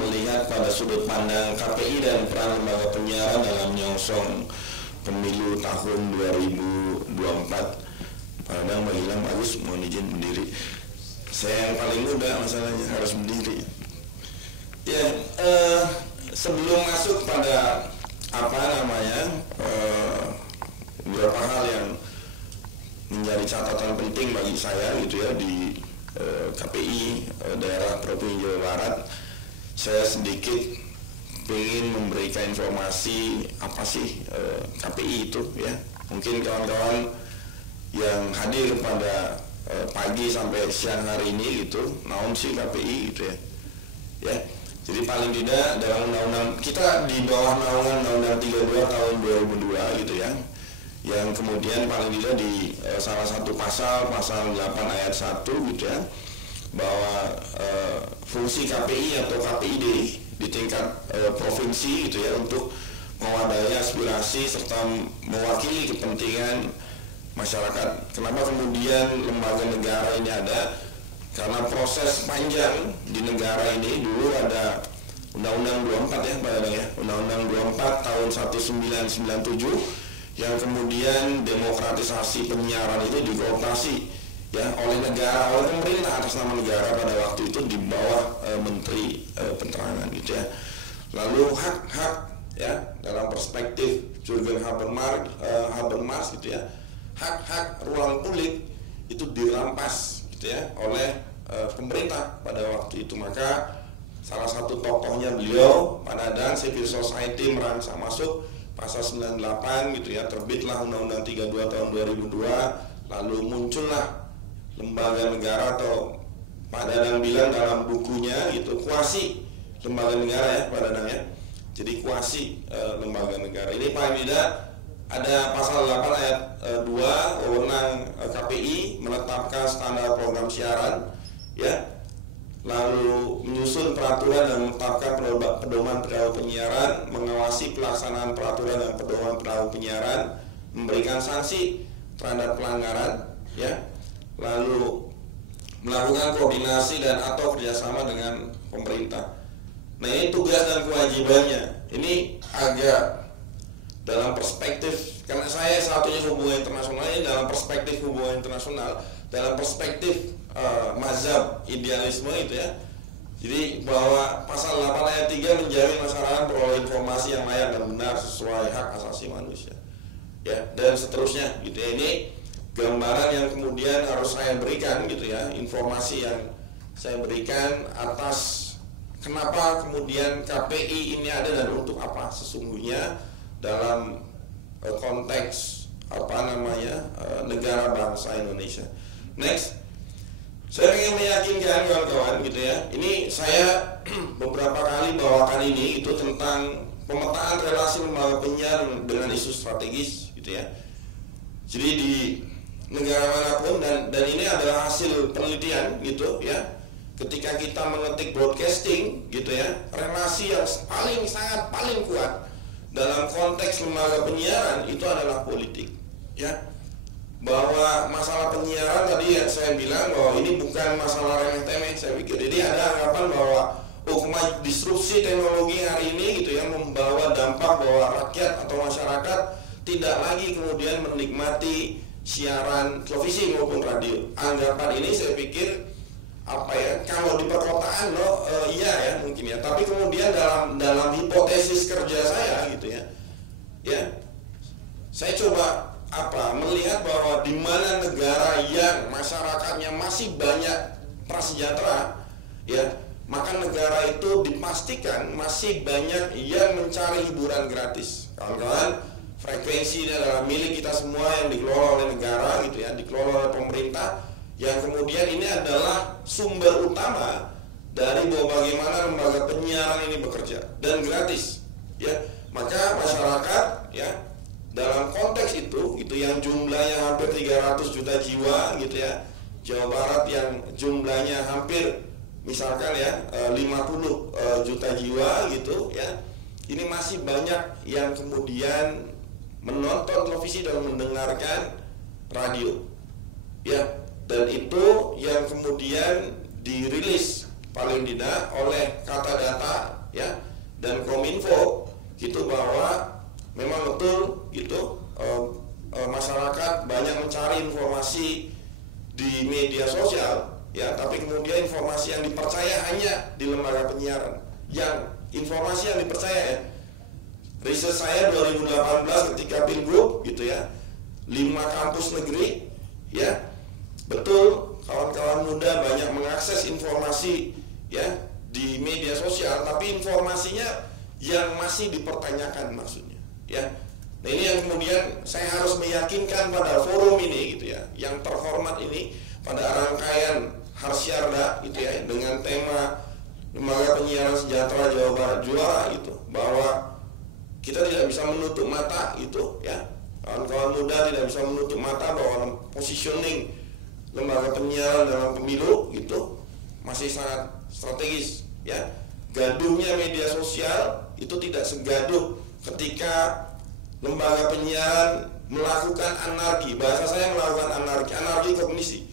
melihat pada sudut pandang KPI dan peran lembaga penyiaran dalam menyongsong pemilu tahun 2024. Padahal Mbak Gilang, bagus, mohon izin berdiri. Saya yang paling muda masalahnya, harus berdiri. Ya, sebelum masuk pada beberapa hal yang menjadi catatan penting bagi saya gitu ya di KPI daerah Provinsi Jawa Barat, saya sedikit ingin memberikan informasi apa sih KPI itu ya. Mungkin kawan-kawan yang hadir pada pagi sampai siang hari ini gitu, naon sih KPI gitu ya. Jadi paling tidak dalam undang-undang kita di bawah naungan Undang-Undang 32 tahun 2002 gitu ya, yang kemudian paling tidak di salah satu pasal 8 ayat 1 gitu ya, bahwa fungsi KPI atau KPID di tingkat provinsi gitu ya, untuk mewadahi aspirasi serta mewakili kepentingan masyarakat. Kenapa kemudian lembaga negara ini ada? Karena proses panjang di negara ini, dulu ada Undang-Undang 24 ya Pak Dadang ya, Undang-Undang 24 tahun 1997 yang kemudian demokratisasi penyiaran itu dikooptasi ya oleh negara, oleh pemerintah atas nama negara pada waktu itu di bawah Menteri Penerangan gitu ya. Lalu hak-hak ya dalam perspektif Jürgen Habermas gitu ya, hak-hak ruang publik itu dirampas ya oleh pemerintah pada waktu itu. Maka salah satu tokohnya beliau, Pak Dadang, Civil Society merangsang masuk pasal 98 gitu ya, terbitlah Undang-Undang 32 tahun 2002, lalu muncullah lembaga negara atau Pak Dadang bilang dalam bukunya itu kuasi lembaga negara ya Pak Dadang ya. Jadi kuasi lembaga negara ini paling tidak ada pasal 8 ayat 2 wewenang KPI menetapkan standar program siaran ya, lalu menyusun peraturan dan menetapkan pedoman perilaku penyiaran, mengawasi pelaksanaan peraturan dan pedoman perilaku penyiaran, memberikan sanksi terhadap pelanggaran ya, lalu melakukan koordinasi dan atau kerjasama dengan pemerintah. Nah, ini tugas dan kewajibannya. Ini agak dalam perspektif, karena saya satunya hubungan internasional, ini dalam perspektif hubungan internasional, dalam perspektif mazhab idealisme itu ya. Jadi bahwa pasal 8 ayat 3 menjamin masyarakat peroleh informasi yang layak dan benar sesuai hak asasi manusia ya, dan seterusnya gitu ya. Ini gambaran yang kemudian harus saya berikan gitu ya, informasi yang saya berikan atas kenapa kemudian KPI ini ada dan untuk apa sesungguhnya dalam konteks negara bangsa Indonesia. Next, Saya ingin meyakinkan kawan-kawan gitu ya. Ini saya beberapa kali bawakan ini itu tentang pemetaan relasi lembaga penyiaran dengan isu strategis gitu ya. Jadi di negara manapun dan ini adalah hasil penelitian gitu ya. Ketika kita mengetik broadcasting gitu ya, relasi yang paling kuat dalam konteks lembaga penyiaran itu adalah politik ya. Bahwa masalah penyiaran tadi ya saya bilang bahwa ini bukan masalah remeh-temeh saya pikir. Jadi ada anggapan bahwa disrupsi teknologi hari ini gitu ya membawa dampak bahwa rakyat atau masyarakat tidak lagi kemudian menikmati siaran televisi maupun radio. Anggapan ini saya pikir kalau di perkotaan iya ya mungkin ya. Tapi kemudian dalam hipotesis kerja saya gitu ya, saya coba melihat bahwa di mana negara yang masyarakatnya masih banyak prasejahtera ya, maka negara itu dipastikan masih banyak yang mencari hiburan gratis. Kawan-kawan, frekuensi ini adalah milik kita semua yang dikelola oleh negara gitu ya, dikelola oleh pemerintah, yang kemudian ini adalah sumber utama dari bahwa bagaimana lembaga penyiaran ini bekerja dan gratis ya. Maka masyarakat ya dalam konteks itu yang jumlahnya hampir 300 juta jiwa gitu ya, Jawa Barat yang jumlahnya hampir misalkan ya 50 juta jiwa gitu ya, ini masih banyak yang kemudian menonton televisi dan mendengarkan radio ya, dan itu yang kemudian dirilis paling tidak oleh Kata Data ya dan Kominfo gitu, bahwa memang betul gitu masyarakat banyak mencari informasi di media sosial ya, tapi kemudian informasi yang dipercaya hanya di lembaga penyiaran. Yang informasi yang dipercaya ya, riset saya 2018 ketika Pilgub gitu ya, 5 kampus negeri ya, betul kawan-kawan muda banyak mengakses informasi ya di media sosial, tapi informasinya yang masih dipertanyakan maksudnya ya. Nah ini yang kemudian saya harus meyakinkan pada forum ini gitu ya, yang terhormat ini, pada rangkaian Harsyarda gitu ya, dengan tema Lembaga Penyiaran Sejahtera Jawa Barat Juara gitu, bahwa kita tidak bisa menutup mata gitu ya, kawan-kawan muda tidak bisa menutup mata bahwa positioning lembaga penyiaran dalam pemilu gitu masih sangat strategis ya. Gaduhnya media sosial itu tidak segaduh ketika lembaga penyiaran melakukan anarki, bahasa saya melakukan anarki kognisi,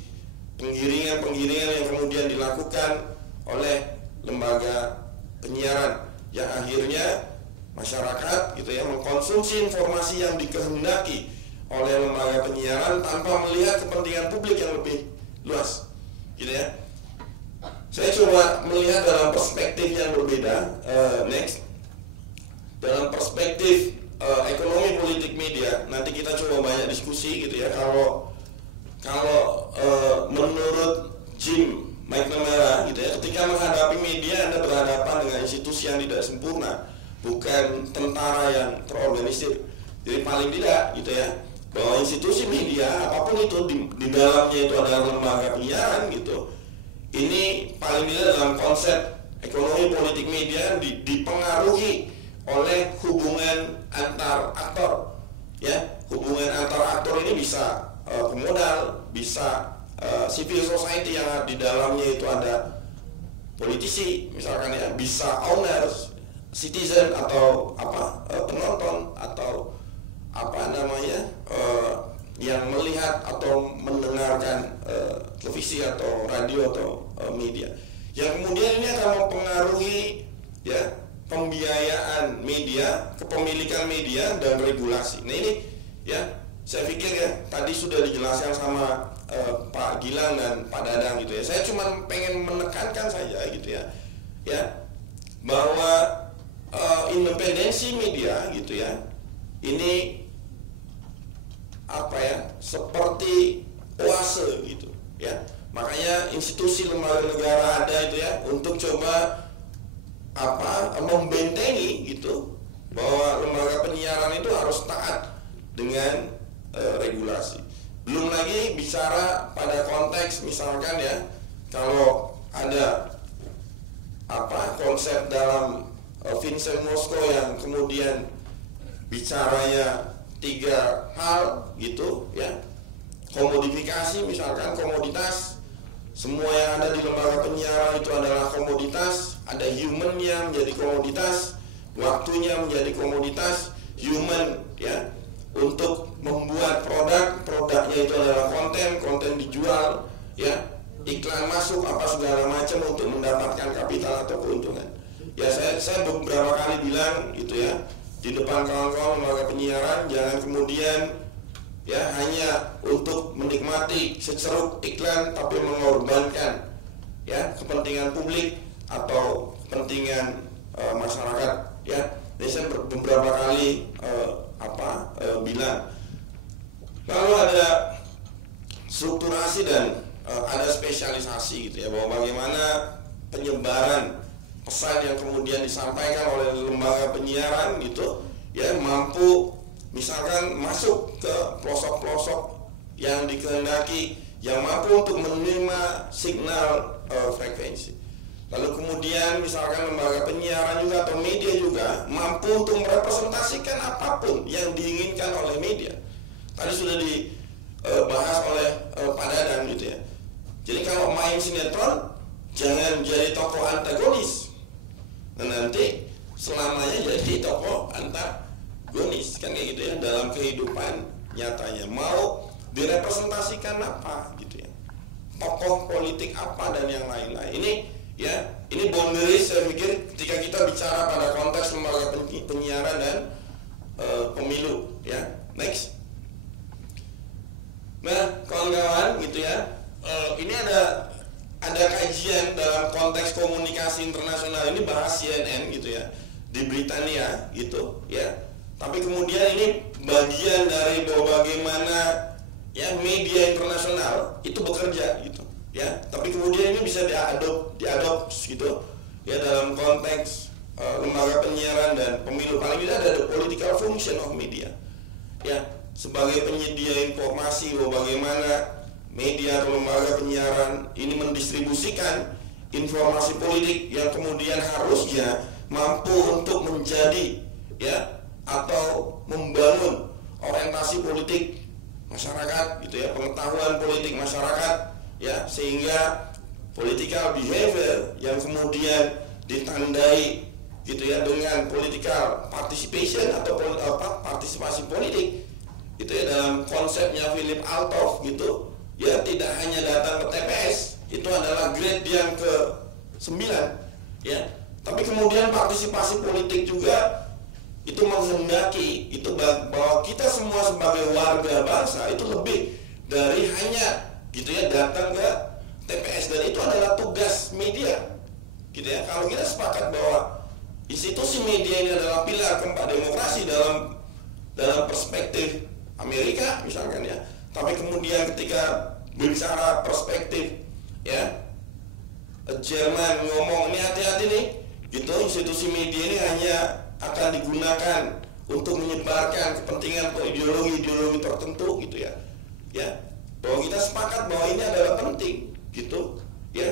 penggiringan yang kemudian dilakukan oleh lembaga penyiaran, yang akhirnya masyarakat gitu ya mengkonsumsi informasi yang dikehendaki oleh lembaga penyiaran tanpa melihat kepentingan publik yang lebih luas gitu ya. Saya coba melihat dalam perspektif yang berbeda. Next, dalam perspektif ekonomi politik media, nanti kita coba banyak diskusi gitu ya. Kalau menurut Jim McNamara gitu ya, ketika menghadapi media Anda berhadapan dengan institusi yang tidak sempurna, bukan tentara yang terorganisir. Jadi paling tidak gitu ya, bahwa institusi media apapun itu di dalamnya itu adalah lembaga penyiaran gitu. Ini paling tidak dalam konsep ekonomi politik media dipengaruhi oleh hubungan antar aktor ya. Hubungan antar aktor ini bisa pemodal, bisa civil society yang di dalamnya itu ada politisi misalkan ya, bisa owners, citizen atau penonton atau yang melihat atau mendengarkan televisi atau radio atau media, yang kemudian ini akan mempengaruhi ya pembiayaan media, kepemilikan media dan regulasi. Nah ini ya saya pikir ya tadi sudah dijelaskan sama Pak Gilang dan Pak Dadang gitu ya. Saya cuma pengen menekankan saja gitu ya bahwa independensi media gitu ya, ini seperti oase gitu ya. Makanya institusi lembaga negara ada itu ya untuk coba membentengi gitu bahwa lembaga penyiaran itu harus taat dengan regulasi. Belum lagi bicara pada konteks misalkan ya kalau ada konsep dalam Vincent Mosco yang kemudian bicaranya 3 hal gitu ya, komodifikasi misalkan, komoditas, semua yang ada di lembaga penyiaran itu adalah komoditas, ada human-nya menjadi komoditas, waktunya menjadi komoditas, human ya untuk membuat produknya itu adalah konten dijual ya, iklan masuk apa segala macam untuk mendapatkan kapital atau keuntungan. Ya saya beberapa kali bilang gitu ya di depan kawan-kawan lembaga penyiaran, jangan kemudian ya hanya untuk menikmati seceruk iklan tapi mengorbankan ya kepentingan publik atau kepentingan masyarakat ya. Jadi saya beberapa kali bilang. Lalu ada strukturasi dan ada spesialisasi gitu ya, bahwa bagaimana penyebaran pesan yang kemudian disampaikan oleh lembaga penyiaran gitu ya mampu misalkan masuk ke pelosok-pelosok yang dikehendaki, yang mampu untuk menerima signal frekuensi. Lalu kemudian misalkan lembaga penyiaran juga atau media juga mampu untuk merepresentasikan apapun yang diinginkan oleh media. Tadi sudah dibahas oleh Pak Dadan gitu ya. Jadi kalau main sinetron jangan jadi tokoh antagonis, dan nanti selamanya jadi tokoh antagonis kan kayak gitu ya. Dalam kehidupan nyatanya mau direpresentasikan apa gitu ya, tokoh politik apa dan yang lain-lain. Ini boundaries saya pikir ketika kita bicara pada konteks lembaga penyiaran dan pemilu ya. Next. Nah kawan-kawan gitu ya, ini ada kajian dalam konteks komunikasi internasional, ini bahas CNN gitu ya di Britania gitu ya. Tapi kemudian ini bagian dari bahwa bagaimana ya media internasional itu bekerja gitu ya. Tapi kemudian ini bisa diadopsi gitu ya dalam konteks lembaga penyiaran dan pemilu. Paling tidak ada the political function of media ya, sebagai penyedia informasi bahwa bagaimana media atau lembaga penyiaran ini mendistribusikan informasi politik yang kemudian harusnya mampu untuk menjadi ya atau membangun orientasi politik masyarakat gitu ya, pengetahuan politik masyarakat ya, sehingga political behavior yang kemudian ditandai gitu ya dengan political participation atau partisipasi politik itu ya dalam konsepnya Philip Althoff gitu ya, tidak hanya datang ke TPS, itu adalah grade yang ke-9 ya, tapi kemudian partisipasi politik juga itu menghendaki itu bahwa kita semua sebagai warga bangsa itu lebih dari hanya gitu ya datang ke TPS, dan itu adalah tugas media gitu ya. Kalau kita sepakat bahwa institusi media ini adalah pilar keempat demokrasi dalam perspektif Amerika misalkan ya, tapi kemudian ketika bicara perspektif ya Jerman ngomong ini hati-hati nih gitu, institusi media ini hanya akan digunakan untuk menyebarkan kepentingan atau ideologi tertentu gitu ya, bahwa kita sepakat bahwa ini adalah penting gitu ya.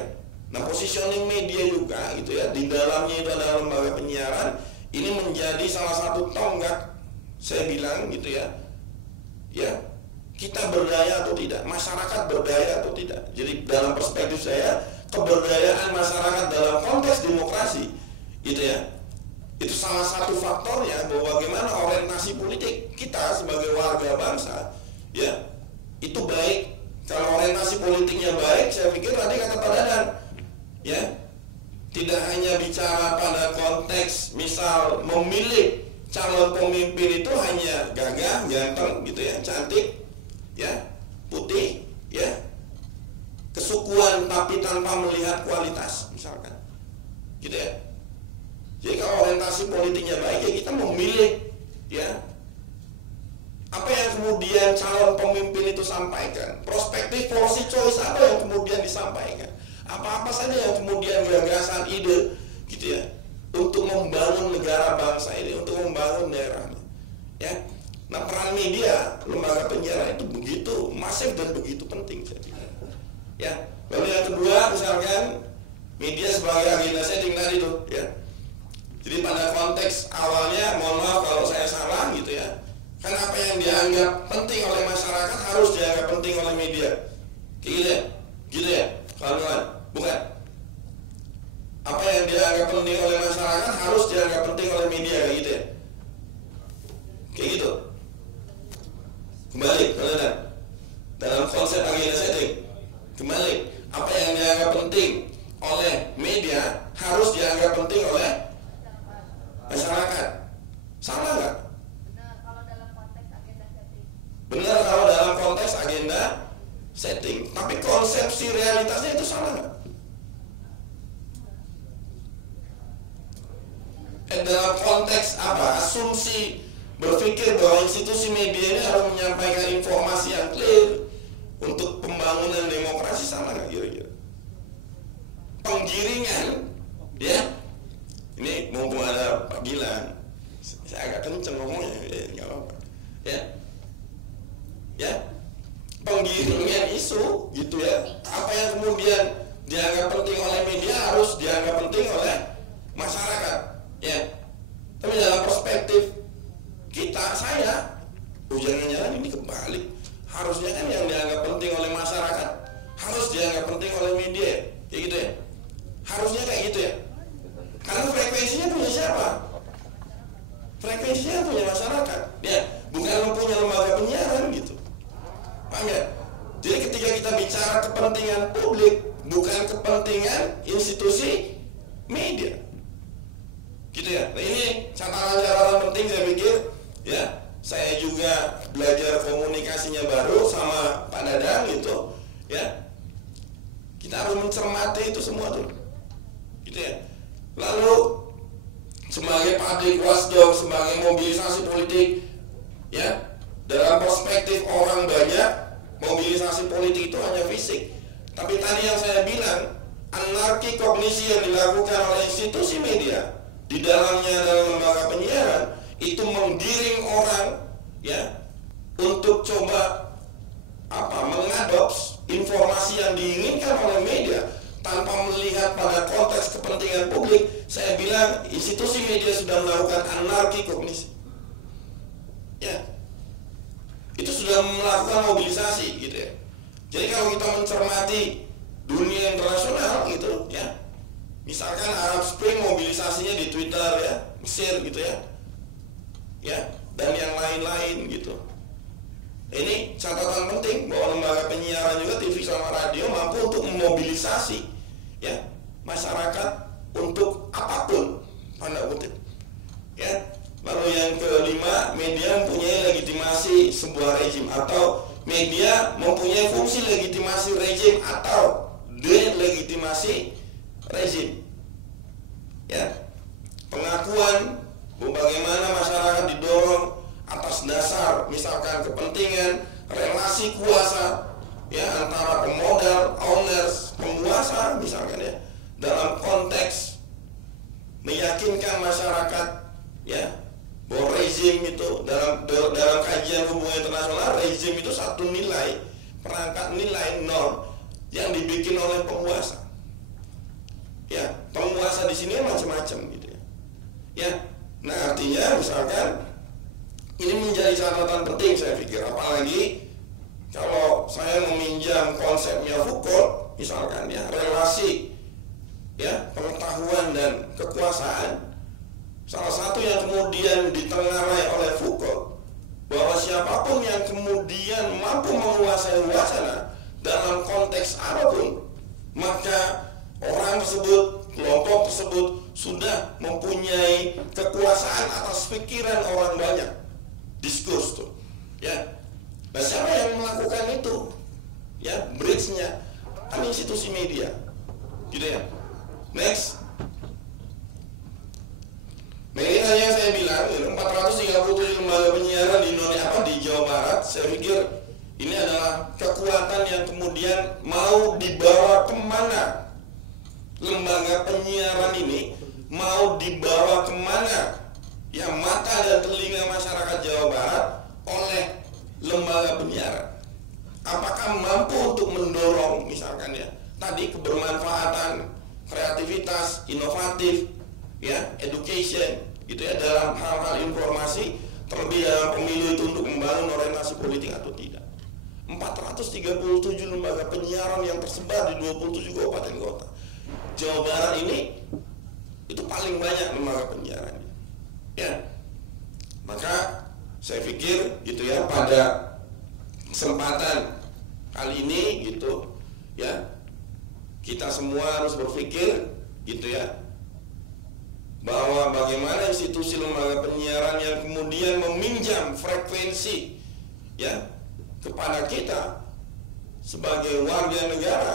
Nah positioning media juga gitu ya, di dalamnya itu adalah lembaga penyiaran, ini menjadi salah satu tonggak saya bilang gitu ya, kita berdaya atau tidak, masyarakat berdaya atau tidak. Jadi dalam perspektif saya, keberdayaan masyarakat dalam konteks demokrasi gitu ya, itu salah satu faktornya bahwa bagaimana orientasi politik kita sebagai warga bangsa ya itu baik. Kalau orientasi politiknya baik, saya pikir tadi kata Pak Dadan ya, tidak hanya bicara pada konteks misal memilih calon pemimpin itu hanya gagah, ganteng gitu ya, cantik ya, putih ya, kesukuan tapi tanpa melihat kualitas misalkan gitu ya. Jadi kalau orientasi politiknya baik ya kita memilih ya apa yang kemudian calon pemimpin itu sampaikan, prospektif policy choice apa yang kemudian disampaikan, apa-apa saja yang kemudian gagasan ide gitu ya untuk membangun negara bangsa ini, untuk membangun daerahnya ya. Nah peran media, lembaga penyiaran itu begitu masif dan begitu penting saya pikir ya. Lalu yang kedua misalkan media sebagai agenda setting tadi tuh ya. Jadi pada konteks awalnya, mohon maaf kalau saya salah gitu ya. Kan apa yang dianggap penting oleh masyarakat harus dianggap penting oleh media. Kayak gitu ya? Gitu ya? Kawan-kawan? Bukan? Apa yang dianggap penting oleh masyarakat harus dianggap penting oleh media, kayak gitu ya? Kayak gitu. Kembali, kalian dalam konsep agenda setting. Kembali, apa yang dianggap penting oleh media harus dianggap penting oleh masyarakat. Sama nggak? Benar kalau dalam konteks agenda setting. Benar kalau dalam konteks agenda setting. Tapi konsepsi realitasnya itu sama nggak? Dalam konteks apa? Asumsi berpikir bahwa institusi media ini harus menyampaikan informasi yang clear untuk pembangunan demokrasi, sama nggak kira-kira? Penggiringan, ya? Ini mumpung ada Pak Gilang, saya agak kenceng ngomongnya, ya nggak apa-apa, ya? Ya? Penggiringan isu, gitu ya? Apa yang kemudian dianggap penting oleh media harus dianggap penting oleh masyarakat, ya? Tapi dalam perspektif kita, saya, jangan-jangan ini kebalik. Harusnya kan yang dianggap penting oleh masyarakat harus dianggap penting oleh media, kayak gitu ya? Harusnya kayak gitu ya? Karena frekuensinya punya siapa? Frekuensinya punya masyarakat, ya, bukan punya lembaga penyiaran gitu. Paham ya? Jadi ketika kita bicara kepentingan publik, bukan kepentingan institusi media, gitu ya. Nah, ini catatan-catatan penting saya pikir, ya. Saya juga belajar komunikasinya baru sama Pak Dadang gitu, ya. Kita harus mencermati itu semua tuh, gitu ya. Lalu sebagai public watchdog, sebagai mobilisasi politik, ya, dalam perspektif orang banyak, mobilisasi politik itu hanya fisik. Tapi tadi yang saya bilang, anarki kognisi yang dilakukan oleh institusi media di dalamnya dalam lembaga penyiaran itu menggiring orang, ya, untuk coba mengadops informasi yang diinginkan oleh media tanpa melihat pada konteks kepentingan publik. Saya bilang institusi media sudah melakukan anarki kognisi, ya, itu sudah melakukan mobilisasi, gitu ya. Jadi kalau kita mencermati dunia internasional gitu, ya, misalkan Arab Spring mobilisasinya di Twitter, ya, Mesir gitu ya, ya, dan yang lain-lain gitu. Ini catatan penting bahwa lembaga penyiaran juga, TV sama radio, mampu untuk memobilisasi, ya, masyarakat untuk apapun, tanda kutip, ya. Lalu yang kelima, media mempunyai legitimasi sebuah rejim atau media mempunyai fungsi legitimasi rejim atau delegitimasi rejim, ya. Pengakuan bagaimana masyarakat didorong atas dasar misalkan kepentingan relasi kuasa, ya, antara pemodal, owners, penguasa misalkan, ya, dalam konteks meyakinkan masyarakat, ya, bahwa rezim itu dalam kajian hubungan internasional, rezim itu satu nilai, perangkat nilai norm yang dibikin oleh penguasa, ya. Penguasa di sini macam-macam gitu ya, ya. Nah, artinya misalkan ini menjadi catatan penting saya pikir, apalagi kalau saya meminjam konsepnya Foucault misalkan, ya, relasi, ya, pengetahuan dan kekuasaan. Salah satu yang kemudian ditengarai oleh Foucault bahwa siapapun yang kemudian mampu menguasai wacana dalam konteks apapun, maka orang tersebut, kelompok tersebut sudah mempunyai kekuasaan atas pikiran orang banyak. Diskurs tuh, ya. Nah, siapa yang melakukan itu? Ya, bridge-nya kan institusi media, gitu ya. Next. Nah, ini tadi yang saya bilang, 437 lembaga penyiaran di Indonesia, di Jawa Barat. Saya pikir ini adalah kekuatan yang kemudian mau dibawa kemana? Lembaga penyiaran ini mau dibawa kemana? Ya, mata dan telinga masyarakat Jawa Barat oleh lembaga penyiaran. Apakah mampu untuk mendorong misalkan, ya, tadi kebermanfaatan, kreativitas, inovatif, ya, education, gitu ya, dalam hal-hal informasi, terlebih dalam pemilu itu untuk membangun orientasi politik atau tidak. 437 lembaga penyiaran yang tersebar di 27 kabupaten kota. Jawa Barat ini itu paling banyak lembaga penyiaran. Ya, maka saya pikir gitu ya, pada kesempatan kali ini gitu ya, kita semua harus berpikir gitu ya, bahwa bagaimana institusi lembaga penyiaran yang kemudian meminjam frekuensi ya kepada kita sebagai warga negara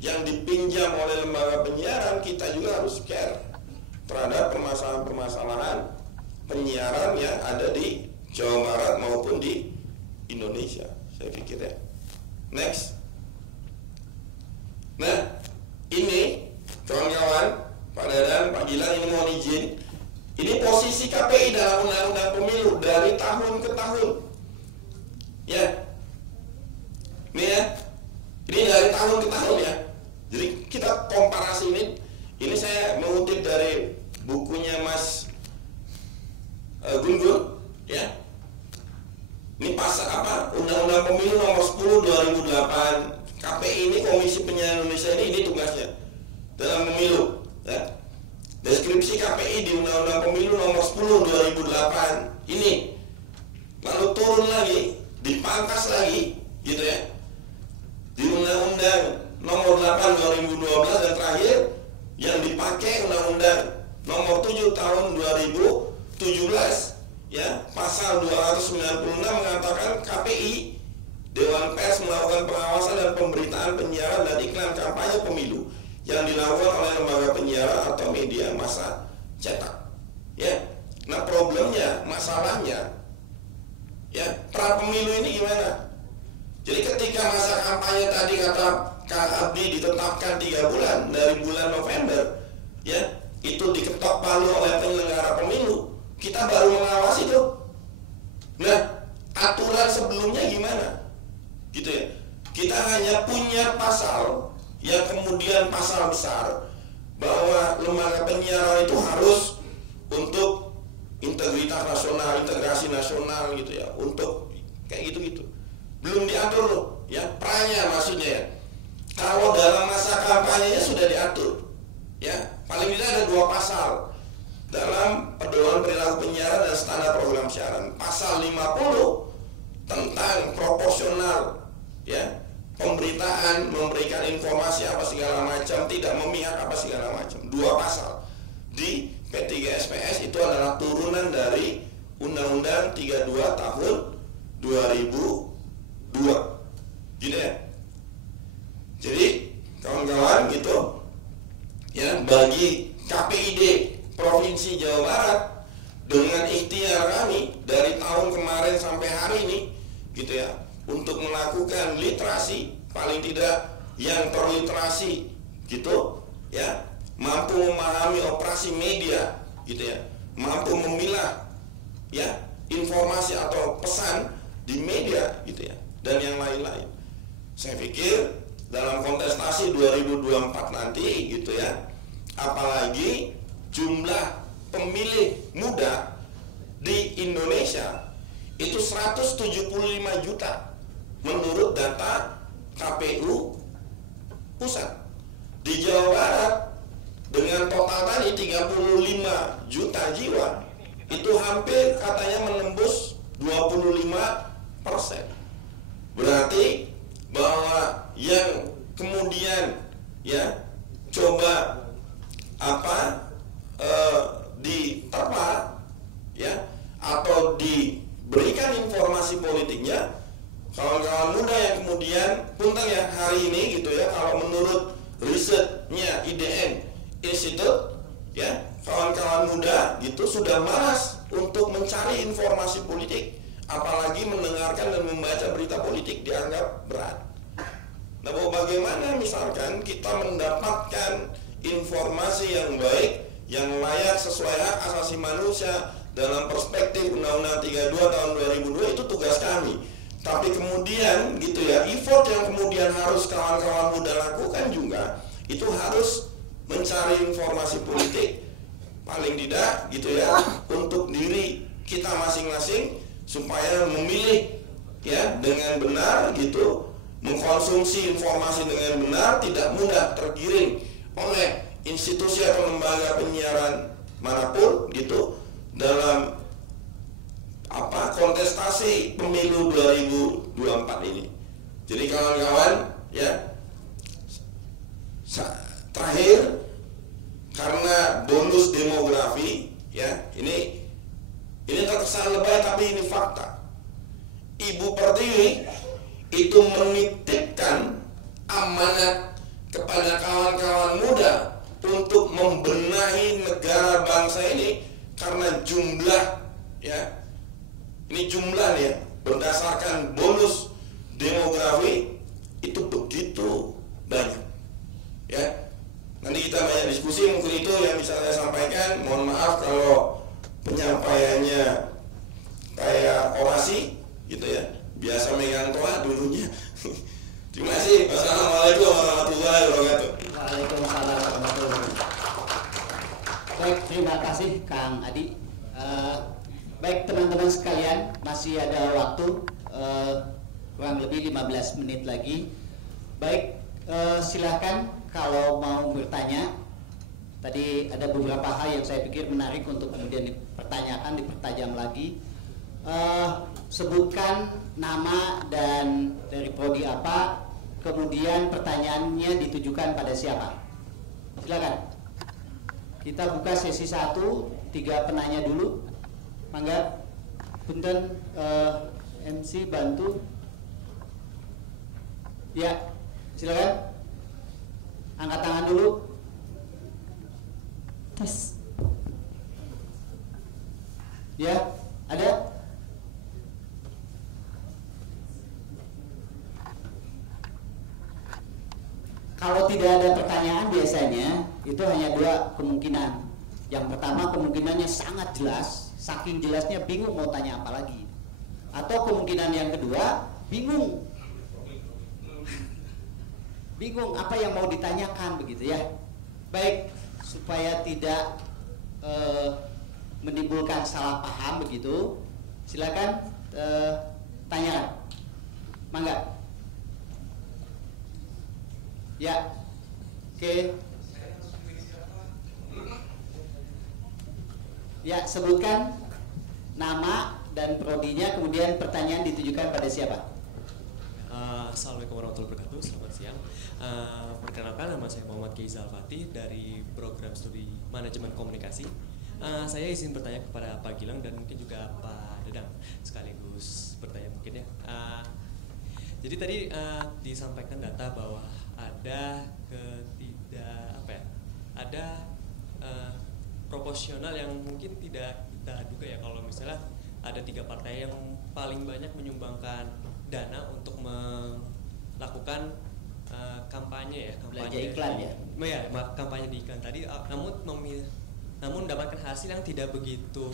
yang dipinjam oleh lembaga penyiaran, kita juga harus care terhadap permasalahan-permasalahan penyiaran yang ada di Jawa Barat maupun di Indonesia, saya pikir ya. Next. Nah, ini kawan-kawan, Pak Dadan, Pak Gilang, ini mohon izin. Ini posisi KPI dalam undang-undang pemilu dari tahun ke tahun. Ya. Ini ya. Ini dari tahun ke tahun ya. Jadi kita komparasi ini. Ini saya mengutip dari bukunya Mas Gun-Gun, ya. Ini pasal apa? Undang-undang Pemilu nomor 10 2008. KPI ini, Komisi Penyiaran Indonesia ini tugasnya dalam pemilu. Ya. Deskripsi KPI di Undang-Undang Pemilu nomor 10 2008 ini. Lalu turun lagi, dipangkas lagi, gitu ya. Di Undang-Undang nomor 8 2012 dan terakhir yang dipakai Undang-Undang nomor 7 tahun 2017 ya, pasal 296 mengatakan KPI, Dewan Pers, melakukan pengawasan dan pemberitaan penyiaran dan iklan kampanye pemilu yang dilakukan oleh lembaga penyiaran atau media massa cetak. Ya, nah problemnya, masalahnya, ya, pra pemilu ini gimana? Jadi ketika masa kampanye tadi kata Kak Abdi ditetapkan 3 bulan dari bulan November, ya, itu diketok palu oleh penyelenggara pemilu, kita baru mengawasi itu. Nah, aturan sebelumnya gimana? Gitu ya. Kita hanya punya pasal yang kemudian pasal besar bahwa lembaga penyiaran itu harus untuk integritas nasional, integrasi nasional gitu ya, untuk kayak gitu-gitu. Belum diatur loh, ya, pranya maksudnya ya. Kalau dalam masa kampanyenya sudah diatur, ya, paling tidak ada 2 pasal dalam pedoman perilaku penyiaran dan standar program siaran. Pasal 50 tentang proporsional, ya, pemberitaan, memberikan informasi apa segala macam, tidak memihak apa segala macam. 2 pasal di P3SPS itu adalah turunan dari Undang-Undang 32 tahun 2002, gitu ya. Jadi kawan-kawan gitu ya, bagi KPID Provinsi Jawa Barat dengan ikhtiar kami dari tahun kemarin sampai hari ini gitu ya, untuk melakukan literasi, paling tidak yang terliterasi gitu ya, mampu memahami operasi media gitu ya, mampu memilah ya informasi atau pesan di media gitu ya, dan yang lain-lain. Saya pikir dalam kontestasi 2024 nanti gitu ya, apalagi jumlah pemilih muda di Indonesia itu 175 juta menurut data KPU pusat. Di Jawa Barat dengan total tadi 35 juta jiwa itu hampir katanya menembus 25%. Berarti bahwa yang kemudian ya coba diterpa ya atau diberikan informasi politiknya kawan-kawan muda yang kemudian punten ya hari ini gitu ya, kalau menurut risetnya IDN Institute ya, kawan-kawan muda gitu sudah malas untuk mencari informasi politik, apalagi mendengarkan dan membaca berita politik dianggap berat. Nah, bagaimana misalkan kita mendapatkan informasi yang baik, yang layak sesuai hak asasi manusia dalam perspektif Undang-Undang 32 tahun 2002, itu tugas kami. Tapi kemudian gitu ya, effort yang kemudian harus kawan-kawan muda lakukan juga itu harus mencari informasi politik paling tidak gitu ya untuk diri kita masing-masing supaya memilih ya dengan benar gitu, mengkonsumsi informasi dengan benar, tidak mudah tergiring oleh institusi atau lembaga penyiaran manapun gitu dalam kontestasi pemilu 2024 ini. Jadi kawan-kawan ya, terakhir karena bonus demografi ya, ini terkesan lebay tapi ini fakta. Ibu Pertiwi itu menitipkan amanat kepada kawan-kawan muda untuk membenahi negara bangsa ini karena jumlah ya, ini jumlah ya, berdasarkan bonus demografi itu begitu banyak ya. Nanti kita banyak diskusi, mungkin itu yang bisa saya sampaikan. Mohon maaf kalau penyampaiannya kayak orasi gitu ya, biasa megang toa dulunya. Terima kasih. Wassalamualaikum warahmatullahi wabarakatuh. Waalaikumsalam warahmatullahi wabarakatuh. Baik, terima kasih Kang Adi. Baik teman-teman sekalian, masih ada waktu kurang lebih 15 menit lagi. Baik, silakan kalau mau bertanya. Tadi ada beberapa hal yang saya pikir menarik untuk kemudian dipertanyakan, dipertajam lagi. Sebutkan nama dan dari prodi apa, kemudian pertanyaannya ditujukan pada siapa. Silakan. Kita buka sesi 1, 3 penanya dulu. Mangga, punten MC bantu. Ya, silakan. Angkat tangan dulu. Tes. Ya, ada? Kalau tidak ada pertanyaan biasanya itu hanya 2 kemungkinan. Yang pertama kemungkinannya sangat jelas, saking jelasnya bingung mau tanya apa lagi. Atau kemungkinan yang kedua bingung. Bingung apa yang mau ditanyakan begitu ya. Baik, supaya tidak menimbulkan salah paham begitu, silakan tanyakan. Mangga. Ya. Oke. Ya, sebutkan nama dan prodinya, kemudian pertanyaan ditujukan pada siapa? Assalamualaikum warahmatullahi wabarakatuh. Selamat siang. Perkenalkan, nama saya Muhammad Keizal Fatih dari program studi manajemen komunikasi. Saya izin bertanya kepada Pak Gilang dan mungkin juga Pak Dadang sekaligus bertanya mungkin ya. Jadi tadi disampaikan data bahwa ada proporsional yang mungkin tidak kita duga ya, kalau misalnya ada 3 partai yang paling banyak menyumbangkan dana untuk melakukan kampanye ya, belanja iklan ya. Ya, kampanye di iklan tadi, namun mendapatkan hasil yang tidak begitu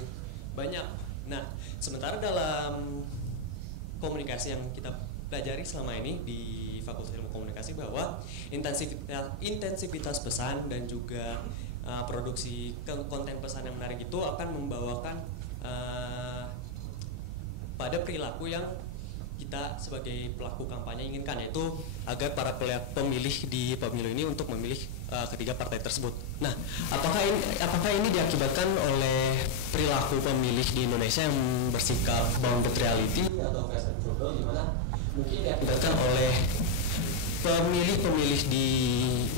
banyak. Nah, sementara dalam komunikasi yang kita pelajari selama ini di Fakultas Ilmu Komunikasi bahwa intensivitas pesan dan juga produksi konten pesan yang menarik itu akan membawakan pada perilaku yang kita sebagai pelaku kampanye inginkan, yaitu agar para pemilih di pemilu ini untuk memilih ketiga partai tersebut. Nah, apakah ini diakibatkan oleh perilaku pemilih di Indonesia yang bersikap bounded reality atau fast and frugal, di mana mungkin diakibatkan oleh pemilih-pemilih di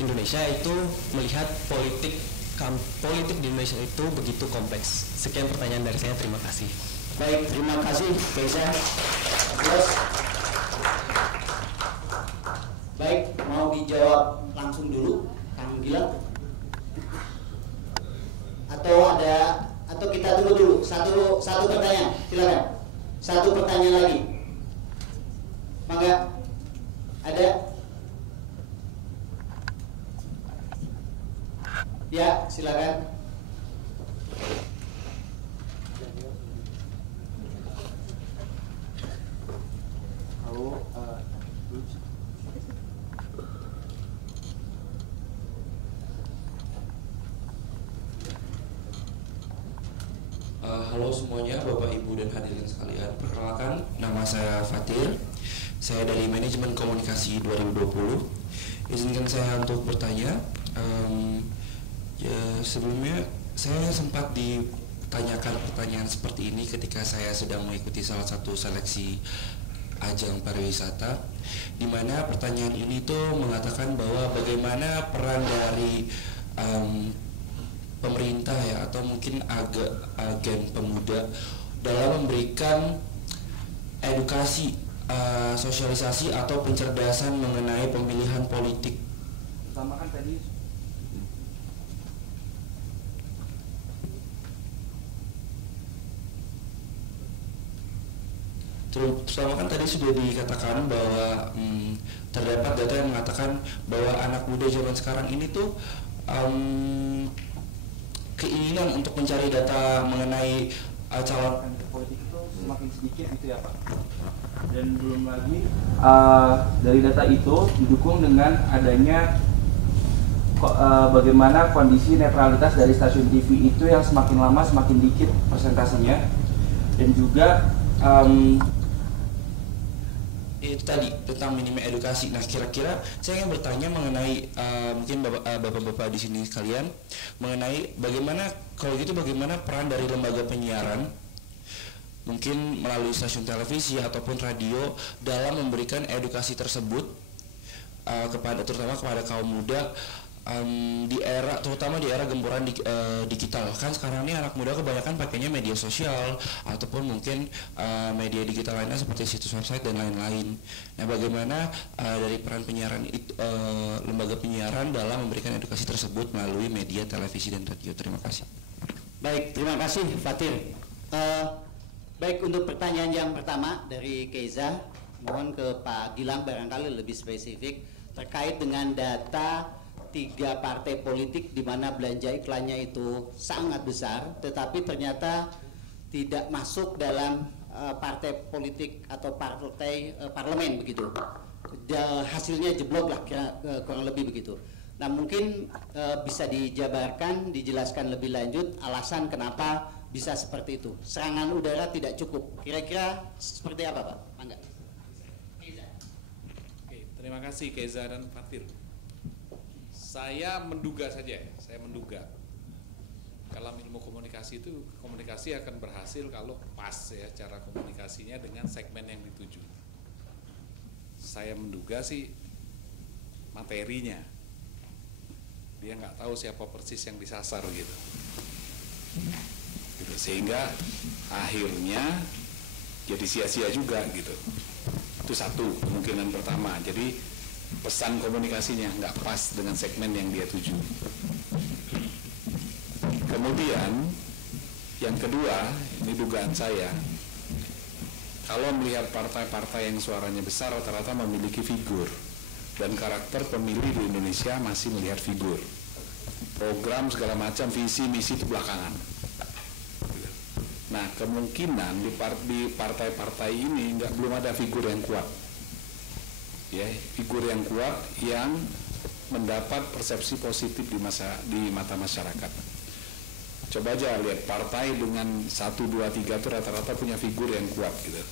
Indonesia itu melihat politik di Indonesia itu begitu kompleks. Sekian pertanyaan dari saya, terima kasih. Baik, terima kasih Keza. Terus, baik, mau dijawab langsung dulu Kang Gilang? Atau kita tunggu dulu satu pertanyaan, silakan. Satu pertanyaan lagi. Mangga. Ada? Ya, silakan. Halo semuanya, Bapak, Ibu, dan hadirin sekalian. Perkenalkan, nama saya Fatir. Saya dari Manajemen Komunikasi 2020. Izinkan saya untuk bertanya. Sebelumnya saya sempat ditanyakan pertanyaan seperti ini ketika saya sedang mengikuti salah satu seleksi ajang pariwisata, di mana pertanyaan ini tuh mengatakan bahwa bagaimana peran dari pemerintah ya, atau mungkin agen pemuda dalam memberikan edukasi, sosialisasi atau pencerdasan mengenai pemilihan politik. Pertama kan tadi Terutama kan tadi sudah dikatakan bahwa terdapat data yang mengatakan bahwa anak muda zaman sekarang ini tuh keinginan untuk mencari data mengenai calon politik itu semakin sedikit gitu ya Pak. Dan belum lagi dari data itu didukung dengan adanya bagaimana kondisi netralitas dari stasiun TV itu yang semakin lama semakin dikit persentasenya, dan juga itu tadi tentang minimnya edukasi. Nah, kira-kira saya ingin bertanya mengenai mungkin bapak-bapak di sini sekalian, mengenai bagaimana kalau gitu bagaimana peran dari lembaga penyiaran, mungkin melalui stasiun televisi ataupun radio, dalam memberikan edukasi tersebut terutama kepada kaum muda terutama di era gempuran digital. Kan sekarang ini anak muda kebanyakan pakainya media sosial ataupun mungkin media digital lainnya seperti situs website dan lain-lain. Nah, bagaimana dari peran penyiaran lembaga penyiaran dalam memberikan edukasi tersebut melalui media televisi dan radio? Terima kasih. Baik, terima kasih Fatir. Baik, untuk pertanyaan yang pertama dari Keiza, mohon ke Pak Gilang barangkali lebih spesifik terkait dengan data 3 partai politik di mana belanja iklannya itu sangat besar, tetapi ternyata tidak masuk dalam partai politik atau partai parlemen begitu. Hasilnya jeblok lah, kurang lebih begitu. Nah, mungkin bisa dijabarkan, dijelaskan lebih lanjut alasan kenapa bisa seperti itu. Serangan udara tidak cukup. Kira-kira seperti apa, Pak? Mangga. Oke, terima kasih Keiza dan Fatir. Saya menduga saja, saya menduga dalam ilmu komunikasi itu komunikasi akan berhasil kalau pas ya cara komunikasinya dengan segmen yang dituju. Saya menduga sih materinya, dia nggak tahu siapa persis yang disasar gitu, sehingga akhirnya jadi sia-sia juga gitu. Itu satu kemungkinan pertama. Jadi pesan komunikasinya nggak pas dengan segmen yang dia tuju. Kemudian yang kedua, ini dugaan saya, kalau melihat partai-partai yang suaranya besar rata-rata memiliki figur, dan karakter pemilih di Indonesia masih melihat figur. Program segala macam, visi misi itu belakangan. Nah, kemungkinan di partai-partai ini belum ada figur yang kuat. Ya, figur yang kuat yang mendapat persepsi positif di mata masyarakat. Coba aja lihat partai dengan 1, 2, 3 itu rata-rata punya figur yang kuat gitu.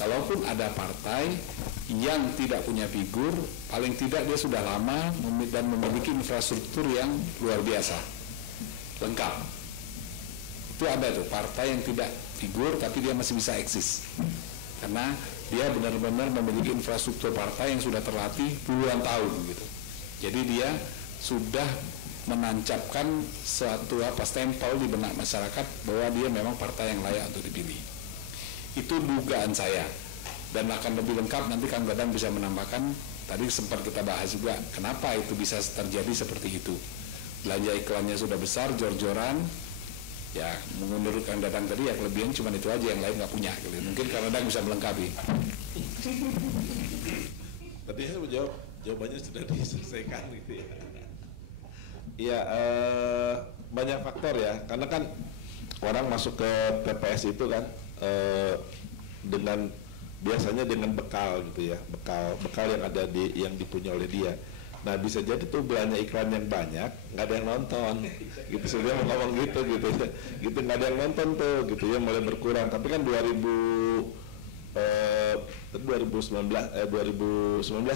Kalaupun ada partai yang tidak punya figur, paling tidak dia sudah lama dan memiliki infrastruktur yang luar biasa, lengkap. Itu ada tuh partai yang tidak figur tapi dia masih bisa eksis, karena dia benar-benar memiliki infrastruktur partai yang sudah terlatih puluhan tahun gitu. Jadi dia sudah menancapkan suatu stempel di benak masyarakat bahwa dia memang partai yang layak untuk dipilih. Itu dugaan saya, dan akan lebih lengkap nanti Kang Dadang bisa menambahkan. Tadi sempat kita bahas juga kenapa itu bisa terjadi seperti itu. Belanja iklannya sudah besar, jor-joran. Ya, menurut Kang Dadang tadi ya kelebihan cuma itu aja, yang lain nggak punya gitu. Mungkin Kang Dadang bisa melengkapi. Tadi saya menjawab, jawabannya sudah diselesaikan gitu ya. Iya, banyak faktor ya, karena kan orang masuk ke TPS itu kan dengan biasanya dengan bekal gitu ya, bekal yang ada yang dipunya oleh dia. Nah bisa jadi tuh belanja iklan yang banyak, nggak ada yang nonton, gitu. Sudah mau ngomong gitu ya, gitu nggak ada yang nonton tuh, gitu ya, mulai berkurang. Tapi kan 2019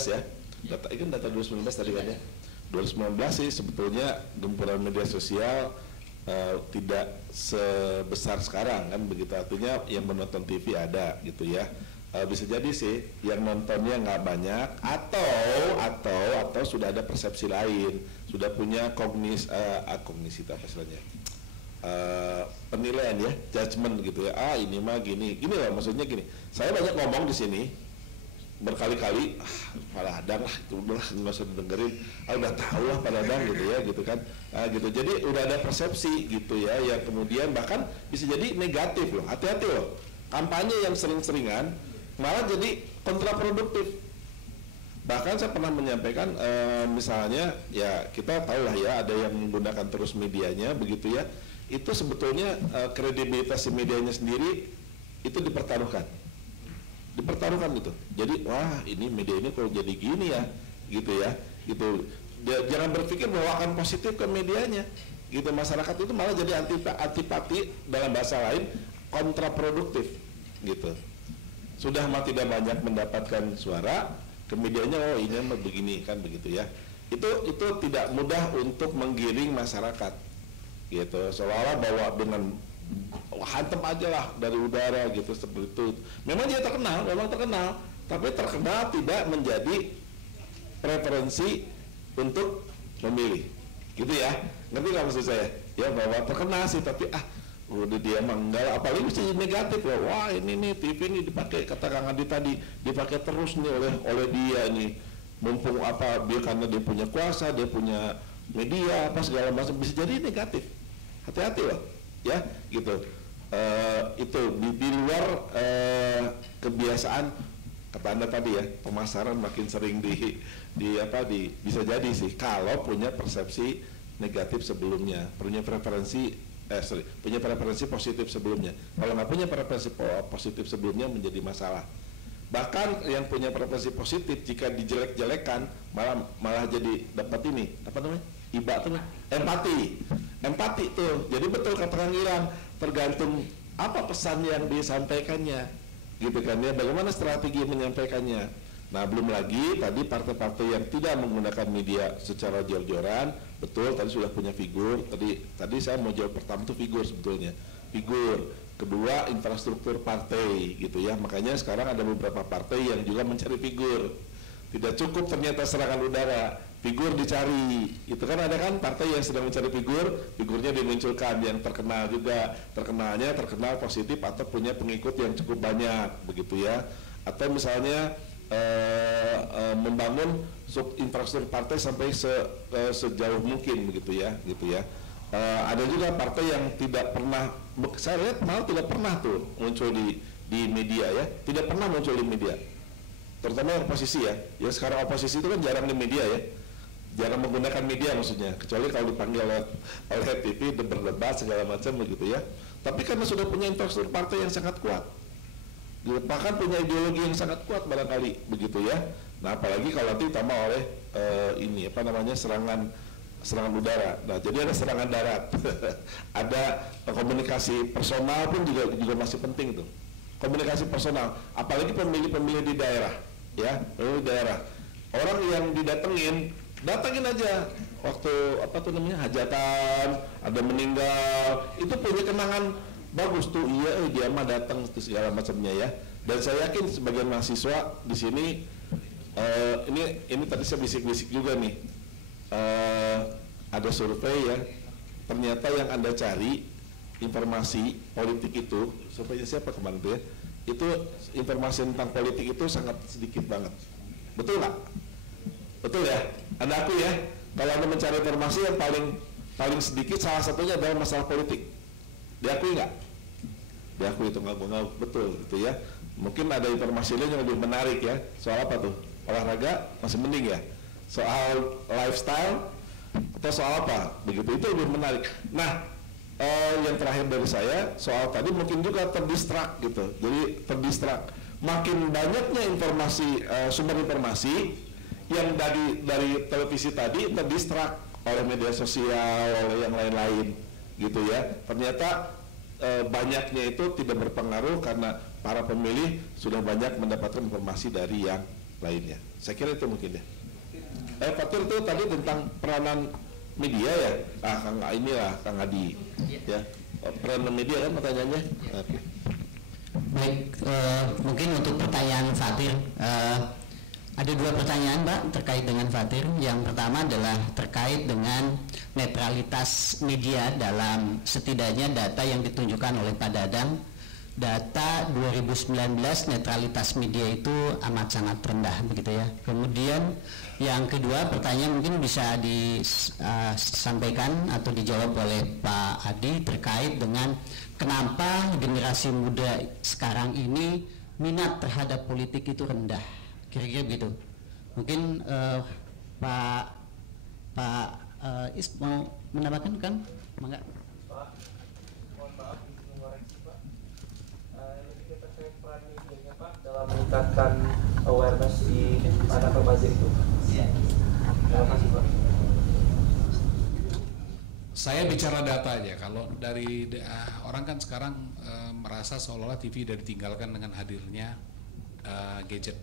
ya, data 2019 tadi kan ya. 2019 sih sebetulnya gempuran media sosial tidak sebesar sekarang kan begitu, artinya yang menonton TV ada gitu ya. Bisa jadi sih yang nontonnya nggak banyak atau sudah ada persepsi lain, sudah punya kognisi apa istilahnya, penilaian ya, judgement gitu ya. Ini mah gini lah, maksudnya gini. Saya banyak ngomong di sini berkali-kali, Pak Dadang lah, itu udah nggak usah dengerin, udah tahu lah Pak Dadang gitu ya, gitu kan, gitu. Jadi udah ada persepsi gitu ya, yang kemudian bahkan bisa jadi negatif loh. Hati-hati loh, kampanye yang sering-seringan malah jadi kontraproduktif. Bahkan saya pernah menyampaikan, misalnya ya kita tahu lah ya, ada yang menggunakan terus medianya begitu ya, itu sebetulnya kredibilitas medianya sendiri itu dipertaruhkan gitu. Jadi wah ini media ini kok jadi gini ya, gitu ya, gitu. Jangan berpikir bahwa akan positif ke medianya, gitu. Masyarakat itu malah jadi antipati, dalam bahasa lain kontraproduktif, gitu. Sudah mah tidak banyak mendapatkan suara, ke medianya oh ini mah begini kan begitu ya. Itu tidak mudah untuk menggiring masyarakat, gitu. Seolah-olah bahwa dengan hantem aja lah dari udara gitu seperti itu. Memang dia terkenal, tapi terkenal tidak menjadi preferensi untuk memilih, gitu ya. Ngerti nggak maksud saya? Ya bahwa terkenal sih, tapi udah dia menggal, apalagi mesti negatif ya. Wah ini nih TV ini dipakai, kata Kang Adi tadi, dipakai terus nih oleh dia nih, mumpung apa dia, karena dia punya kuasa, dia punya media apa segala macam, bisa jadi negatif. Hati-hati loh ya, gitu. Itu di luar kebiasaan kata Anda tadi ya, pemasaran makin sering bisa jadi sih kalau punya persepsi negatif sebelumnya, punya preferensi positif sebelumnya. Kalau nggak punya preferensi positif sebelumnya menjadi masalah. Bahkan yang punya preferensi positif jika dijelek-jelekan malah jadi dapat ini apa namanya, empati tuh. Jadi betul kata Kang Ilham, tergantung apa pesan yang disampaikannya, gitu kan ya, bagaimana strategi menyampaikannya. Nah belum lagi tadi partai-partai yang tidak menggunakan media secara jor-joran, betul tadi sudah punya figur. Tadi saya mau jawab pertama itu figur, sebetulnya figur. Kedua infrastruktur partai, gitu ya. Makanya sekarang ada beberapa partai yang juga mencari figur. Tidak cukup ternyata serangan udara, figur dicari. Itu kan ada kan partai yang sedang mencari figurnya dimunculkan, yang terkenal juga, terkenal positif atau punya pengikut yang cukup banyak, begitu ya. Atau misalnya membangun infrastruktur partai sampai sejauh mungkin, begitu ya, gitu ya. Ada juga partai yang tidak pernah, saya lihat malah tidak pernah tuh muncul di media ya, tidak pernah muncul di media, terutama oposisi ya. Ya sekarang oposisi itu kan jarang di media ya, jarang menggunakan media maksudnya, kecuali kalau dipanggil oleh TV berdebat segala macam begitu ya. Tapi karena sudah punya infrastruktur partai yang sangat kuat, bahkan punya ideologi yang sangat kuat barangkali begitu ya. Nah apalagi kalau nanti ditambah oleh ini apa namanya, serangan udara. Nah jadi ada serangan darat ada komunikasi personal pun juga masih penting tuh, komunikasi personal, apalagi pemilih-pemilih di daerah ya, pemilih daerah, orang yang datangin aja waktu apa tuh namanya, hajatan, ada meninggal, itu punya kenangan bagus tuh, iya dia mah datang segala macamnya ya. Dan saya yakin sebagian mahasiswa di sini ini tadi saya bisik-bisik juga nih, ada survei ya, ternyata yang Anda cari informasi politik itu, surveinya siapa kemarin tuh ya, itu informasi tentang politik itu sangat sedikit banget, betul nggak? Betul ya, Anda akui ya, kalau Anda mencari informasi yang paling sedikit salah satunya adalah masalah politik, diakui nggak? Diakui itu nggak betul gitu ya. Mungkin ada informasi lain yang lebih menarik ya, soal apa tuh, olahraga masih mending ya, soal lifestyle atau soal apa begitu, itu lebih menarik. Nah yang terakhir dari saya soal tadi mungkin juga terdistrak gitu, jadi terdistrak makin banyaknya informasi, sumber informasi yang dari televisi tadi terdistrak oleh media sosial, oleh yang lain-lain gitu ya. Ternyata banyaknya itu tidak berpengaruh karena para pemilih sudah banyak mendapatkan informasi dari yang lainnya. Saya kira itu mungkin ya. Fatir itu tadi tentang peranan media ya. Kang Adi ya. Peranan media kan pertanyaannya. Oke. Baik, mungkin untuk pertanyaan Fatir, ada dua pertanyaan Mbak terkait dengan Fatir. Yang pertama adalah terkait dengan netralitas media dalam setidaknya data yang ditunjukkan oleh Pak Dadang. Data 2019 netralitas media itu amat sangat rendah begitu ya. Kemudian yang kedua pertanyaan mungkin bisa disampaikan atau dijawab oleh Pak Adi terkait dengan kenapa generasi muda sekarang ini minat terhadap politik itu rendah, kira-kira begitu. Mungkin Pak Is mau menambahkan kan? Mangga. Pak, mohon maaf mengoreksi Pak. Lebih terkait peran medianya Pak dalam meningkatkan awareness di anak remaja itu. Terima kasih Pak. Saya bicara data aja. Kalau dari orang kan sekarang merasa seolah-olah TV sudah ditinggalkan dengan hadirnya gadget.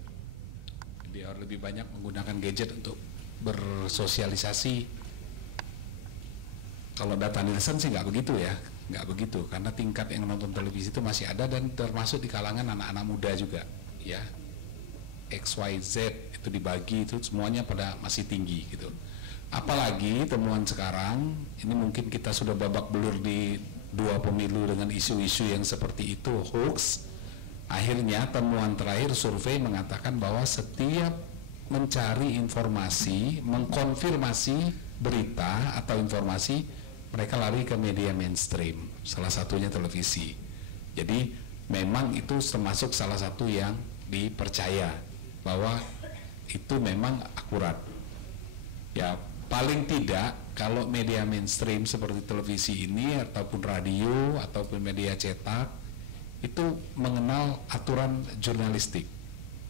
Dia lebih banyak menggunakan gadget untuk bersosialisasi. Kalau data Nielsen sih nggak begitu ya, nggak begitu. Karena tingkat yang nonton televisi itu masih ada dan termasuk di kalangan anak-anak muda juga, ya. XYZ itu dibagi itu semuanya pada masih tinggi gitu. Apalagi temuan sekarang ini mungkin kita sudah babak belur di 2 pemilu dengan isu-isu yang seperti itu, hoax. Akhirnya temuan terakhir survei mengatakan bahwa setiap mencari informasi, mengkonfirmasi berita atau informasi, mereka lari ke media mainstream, salah satunya televisi. Jadi memang itu termasuk salah satu yang dipercaya bahwa itu memang akurat. Ya paling tidak kalau media mainstream seperti televisi ini ataupun radio ataupun media cetak itu mengenal aturan jurnalistik.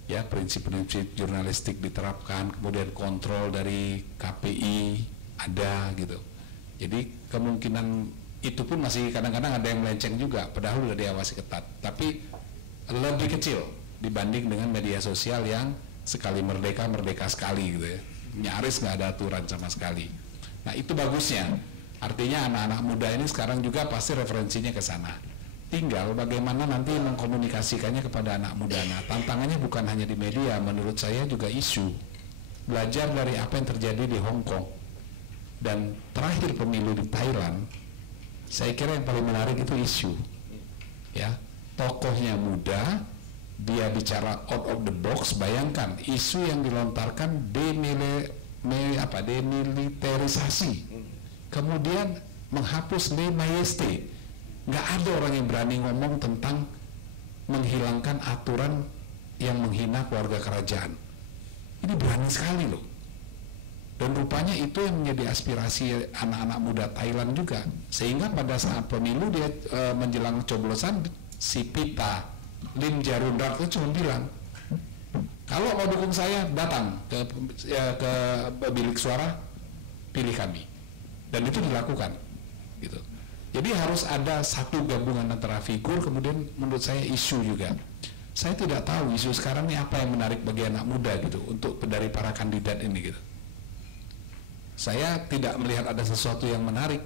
Ya, prinsip-prinsip jurnalistik diterapkan, kemudian kontrol dari KPI ada gitu. Jadi kemungkinan itu pun masih kadang-kadang ada yang melenceng juga, padahal sudah diawasi ketat. Tapi lebih kecil dibanding dengan media sosial yang sekali merdeka sekali gitu ya. Nyaris nggak ada aturan sama sekali. Nah itu bagusnya. Artinya anak-anak muda ini sekarang juga pasti referensinya ke sana. Tinggal bagaimana nanti mengkomunikasikannya kepada anak muda. Nah, tantangannya bukan hanya di media, menurut saya juga isu. Belajar dari apa yang terjadi di Hong Kong dan terakhir pemilu di Thailand, saya kira yang paling menarik itu isu. Ya, tokohnya muda, dia bicara out of the box. Bayangkan isu yang dilontarkan demilitarisasi, kemudian menghapus le majesté. Nggak ada orang yang berani ngomong tentang menghilangkan aturan yang menghina keluarga kerajaan. Ini berani sekali loh. Dan rupanya itu yang menjadi aspirasi anak-anak muda Thailand juga. Sehingga pada saat pemilu dia menjelang coblosan, si Pita Lim Jarundrat itu cuma bilang, kalau mau dukung saya datang ke bilik suara, pilih kami. Dan itu dilakukan gitu. Jadi harus ada satu gabungan antara figur, kemudian menurut saya isu juga. Saya tidak tahu isu sekarang ini apa yang menarik bagi anak muda gitu untuk dari para kandidat ini gitu. Saya tidak melihat ada sesuatu yang menarik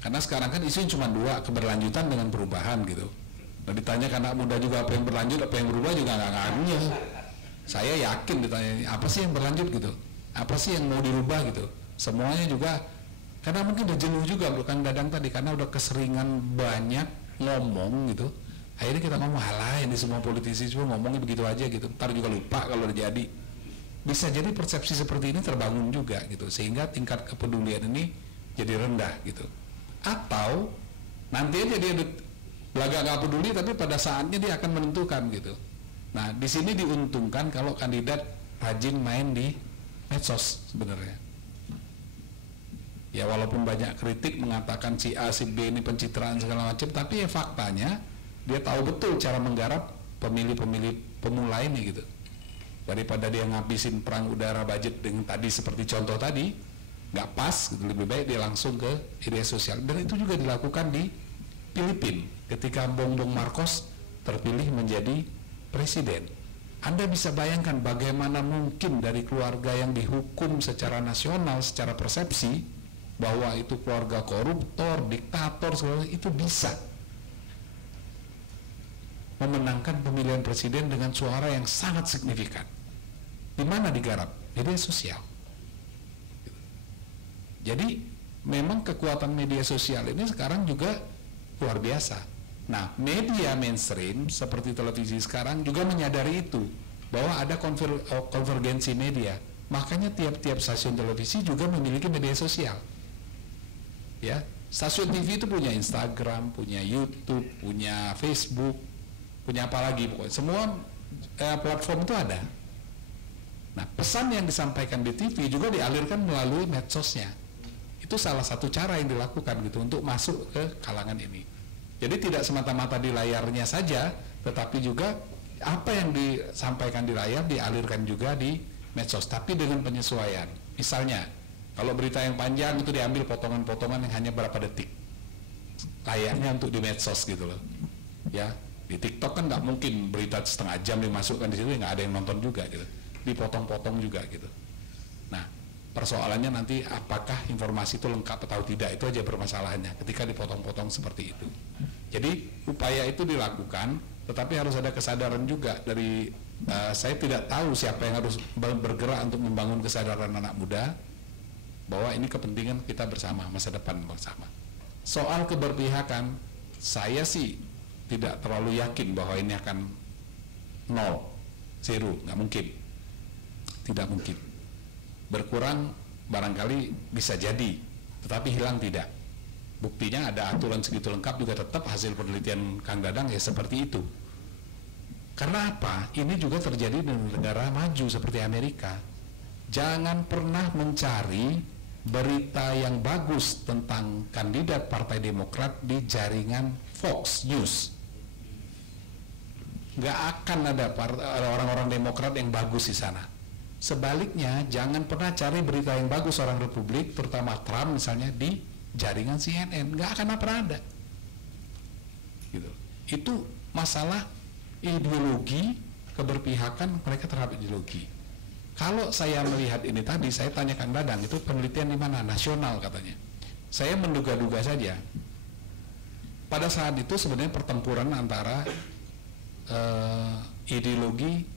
karena sekarang kan isu cuma 2, keberlanjutan dengan perubahan gitu. Dan ditanya anak muda juga apa yang berlanjut, apa yang berubah juga nggak ngaruhnya. Saya yakin ditanya apa sih yang berlanjut gitu, apa sih yang mau dirubah gitu. Semuanya juga karena mungkin udah jenuh juga bukan Dadang tadi karena udah keseringan banyak ngomong gitu. Akhirnya kita ngomong halah ini semua politisi cuma ngomongnya begitu aja gitu. Ntar juga lupa kalau udah jadi. Bisa jadi persepsi seperti ini terbangun juga gitu sehingga tingkat kepedulian ini jadi rendah gitu. Atau nanti aja dia belaga nggak peduli tapi pada saatnya dia akan menentukan gitu. Nah di sini diuntungkan kalau kandidat rajin main di medsos sebenarnya. Ya walaupun banyak kritik mengatakan si A, si B ini pencitraan segala macam, tapi ya faktanya dia tahu betul cara menggarap pemilih-pemilih pemula ini gitu. Daripada dia ngabisin perang udara budget dengan tadi seperti contoh tadi, nggak pas gitu, lebih baik dia langsung ke media sosial. Dan itu juga dilakukan di Filipina ketika Bongbong Marcos terpilih menjadi presiden. Anda bisa bayangkan bagaimana mungkin dari keluarga yang dihukum secara nasional, secara persepsi, bahwa itu keluarga koruptor, diktator, segala itu bisa memenangkan pemilihan presiden dengan suara yang sangat signifikan. Di mana digarap? Media sosial. Jadi memang kekuatan media sosial ini sekarang juga luar biasa. Nah, media mainstream seperti televisi sekarang juga menyadari itu, bahwa ada konvergensi media. Makanya tiap-tiap stasiun televisi juga memiliki media sosial. Ya, stasiun TV itu punya Instagram, punya YouTube, punya Facebook, punya apa lagi pokoknya. Semua platform itu ada. Nah, pesan yang disampaikan di TV juga dialirkan melalui medsosnya. Itu salah satu cara yang dilakukan gitu untuk masuk ke kalangan ini. Jadi tidak semata-mata di layarnya saja, tetapi juga apa yang disampaikan di layar dialirkan juga di medsos, tapi dengan penyesuaian. Misalnya, kalau berita yang panjang itu diambil potongan-potongan yang hanya berapa detik, layaknya untuk di medsos gitu loh. Ya, di TikTok kan nggak mungkin berita setengah jam dimasukkan di situ, nggak ada yang nonton juga gitu. Dipotong-potong juga gitu. Nah, persoalannya nanti apakah informasi itu lengkap atau tidak, itu aja permasalahannya ketika dipotong-potong seperti itu. Jadi upaya itu dilakukan, tetapi harus ada kesadaran juga dari saya tidak tahu siapa yang harus bergerak untuk membangun kesadaran anak muda bahwa ini kepentingan kita bersama, masa depan bersama. Soal keberpihakan, saya sih tidak terlalu yakin bahwa ini akan nol, zero, nggak mungkin, tidak mungkin. Berkurang barangkali bisa jadi, tetapi hilang tidak. Buktinya ada aturan segitu lengkap juga tetap hasil penelitian Kang Dadang ya seperti itu. Karena apa? Ini juga terjadi di negara maju seperti Amerika. Jangan pernah mencari berita yang bagus tentang kandidat Partai Demokrat di jaringan Fox News. Nggak akan ada orang-orang Demokrat yang bagus di sana. Sebaliknya, jangan pernah cari berita yang bagus orang Republik, terutama Trump misalnya, di jaringan CNN. Nggak akan pernah ada. Gitu. Itu masalah ideologi, keberpihakan mereka terhadap ideologi. Kalau saya melihat ini tadi, saya tanya Kang Dadang, itu penelitian di mana? Nasional katanya. Saya menduga-duga saja. Pada saat itu sebenarnya pertempuran antara ideologi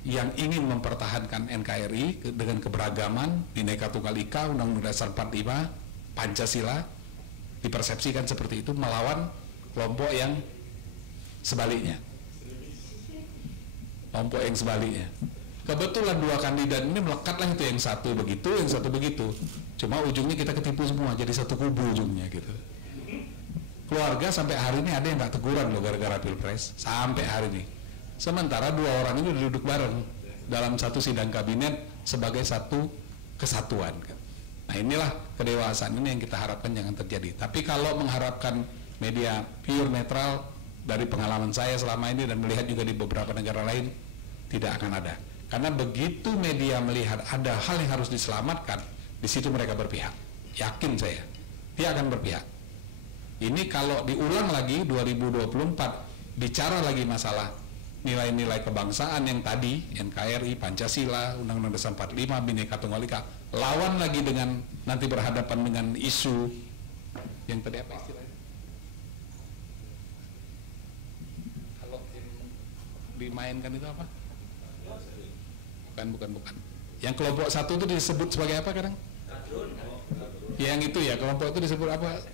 yang ingin mempertahankan NKRI dengan keberagaman, Bhinneka Tunggal Ika, Undang-Undang Dasar 45, Pancasila, dipersepsikan seperti itu, melawan kelompok yang sebaliknya. Kelompok yang sebaliknya. Kebetulan dua kandidat ini melekatlah itu, yang satu begitu, yang satu begitu. Cuma ujungnya kita ketipu semua, jadi satu kubu ujungnya gitu. Keluarga sampai hari ini ada yang nggak teguran loh gara-gara Pilpres, sampai hari ini. Sementara dua orang ini duduk bareng dalam satu sidang kabinet sebagai satu kesatuan. Nah, inilah kedewasaan ini yang kita harapkan jangan terjadi. Tapi kalau mengharapkan media pure netral, dari pengalaman saya selama ini dan melihat juga di beberapa negara lain, tidak akan ada. Karena begitu media melihat ada hal yang harus diselamatkan, di situ mereka berpihak. Yakin saya, dia akan berpihak. Ini kalau diulang lagi 2024, bicara lagi masalah nilai-nilai kebangsaan yang tadi, NKRI, Pancasila, Undang-Undang Dasar 45, Bhinneka Tunggal Ika, lawan lagi dengan nanti berhadapan dengan isu yang tadi apa istilahnya? Kalau dimainkan itu apa? Bukan. Yang kelompok satu itu disebut sebagai apa kadang? Yang itu ya, kelompok itu disebut apa?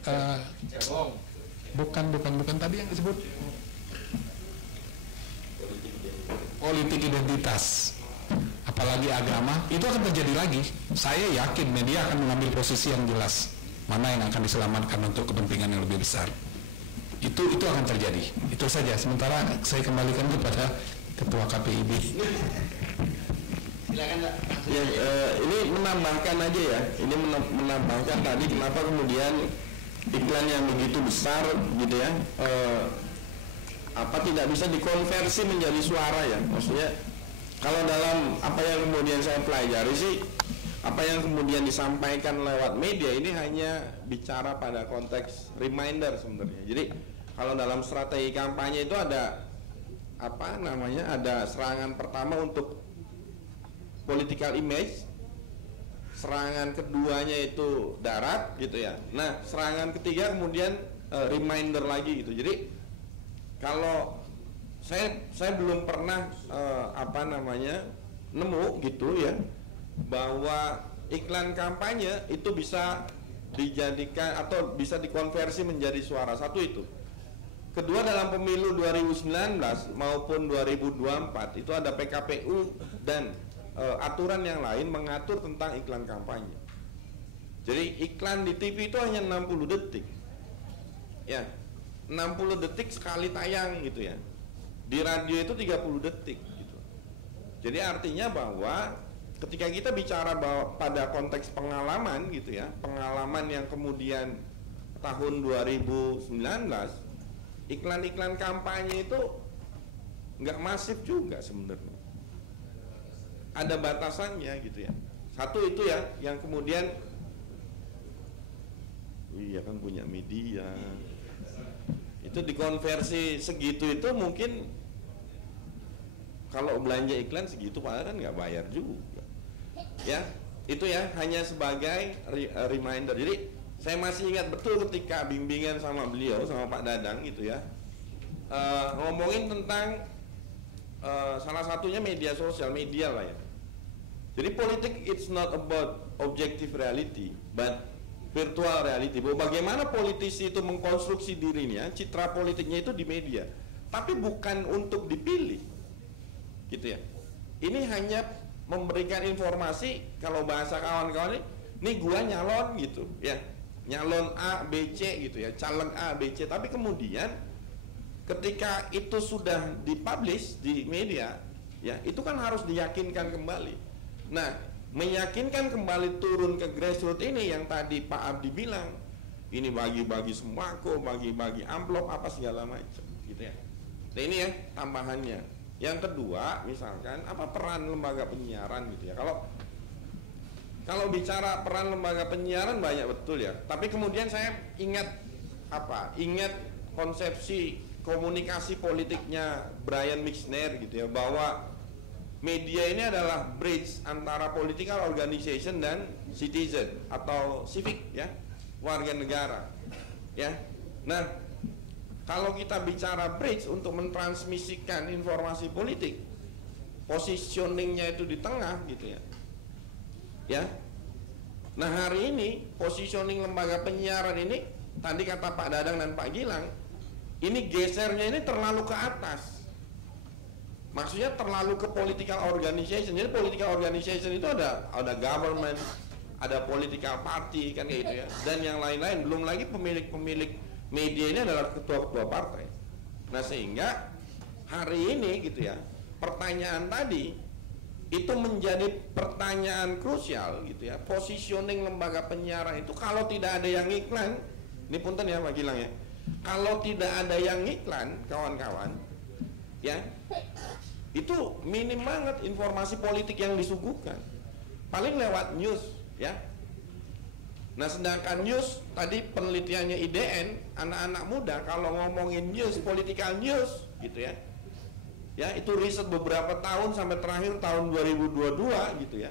Bukan tadi yang disebut politik identitas, apalagi agama, itu akan terjadi lagi. Saya yakin media akan mengambil posisi yang jelas, mana yang akan diselamatkan untuk kepentingan yang lebih besar. Itu akan terjadi. Itu saja. Sementara saya kembalikan kepada Ketua KPIB. Silakan Pak. Ya, ini menambahkan aja ya. Ini menambahkan tadi kenapa kemudian iklan yang begitu besar gitu ya. tidak bisa dikonversi menjadi suara ya. Maksudnya kalau dalam apa yang kemudian saya pelajari sih, apa yang kemudian disampaikan lewat media ini hanya bicara pada konteks reminder sebenarnya. Jadi kalau dalam strategi kampanye itu ada ada serangan pertama untuk political image, serangan keduanya itu darat gitu ya. Nah, serangan ketiga kemudian reminder lagi gitu. Jadi kalau saya belum pernah nemu gitu ya bahwa iklan kampanye itu bisa dijadikan atau bisa dikonversi menjadi suara. Satu itu. Kedua, dalam pemilu 2019 maupun 2024 itu ada PKPU dan aturan yang lain mengatur tentang iklan kampanye. Jadi iklan di TV itu hanya 60 detik. Ya, 60 detik sekali tayang gitu ya. Di radio itu 30 detik gitu. Jadi artinya bahwa ketika kita bicara bahwa pada konteks pengalaman gitu ya, pengalaman yang kemudian tahun 2019, iklan-iklan kampanye itu nggak masif juga sebenarnya. Ada batasannya gitu ya. Satu itu ya, yang kemudian iya kan punya media. Itu dikonversi segitu itu mungkin kalau belanja iklan segitu padahal kan nggak bayar juga. Ya, itu ya hanya sebagai reminder. Jadi saya masih ingat betul ketika bimbingan sama beliau, sama Pak Dadang gitu ya, ngomongin tentang salah satunya media sosial, media lah ya. Jadi politik it's not about objective reality, but virtual reality. Bahwa bagaimana politisi itu mengkonstruksi dirinya, citra politiknya itu di media, tapi bukan untuk dipilih, gitu ya. Ini hanya memberikan informasi, kalau bahasa kawan-kawan ini gua nyalon gitu, ya, nyalon A, B, C gitu ya, caleg A, B, C. Tapi kemudian ketika itu sudah dipublish di media, ya, itu kan harus diyakinkan kembali. Nah, meyakinkan kembali turun ke grassroots ini yang tadi Pak Abdi bilang, ini bagi-bagi sembako, bagi-bagi amplop apa segala macam, gitu ya. Nah ini ya tambahannya. Yang kedua, misalkan apa peran lembaga penyiaran gitu ya. Kalau bicara peran lembaga penyiaran banyak betul ya. Tapi kemudian saya ingat konsepsi komunikasi politiknya Brian Mixner gitu ya, bahwa media ini adalah bridge antara political organization dan citizen atau civic ya, warga negara ya. Nah, kalau kita bicara bridge untuk mentransmisikan informasi politik, positioningnya itu di tengah gitu ya. Ya. Nah, hari ini positioning lembaga penyiaran ini tadi kata Pak Dadang dan Pak Gilang, ini gesernya ini terlalu ke atas. Maksudnya terlalu ke political organization. Jadi political organization itu ada government, ada political party kan kayak gitu ya, dan yang lain-lain. Belum lagi pemilik-pemilik media ini adalah ketua-ketua partai. Nah, sehingga hari ini gitu ya, pertanyaan tadi itu menjadi pertanyaan krusial gitu ya. Positioning lembaga penyiaran itu kalau tidak ada yang iklan, ini punten ya Pak Gilang ya, kalau tidak ada yang iklan kawan-kawan ya, itu minim banget informasi politik yang disuguhkan, paling lewat news ya. Nah, sedangkan news tadi penelitiannya IDN, anak-anak muda kalau ngomongin news, political news gitu ya, ya itu riset beberapa tahun sampai terakhir tahun 2022 gitu ya,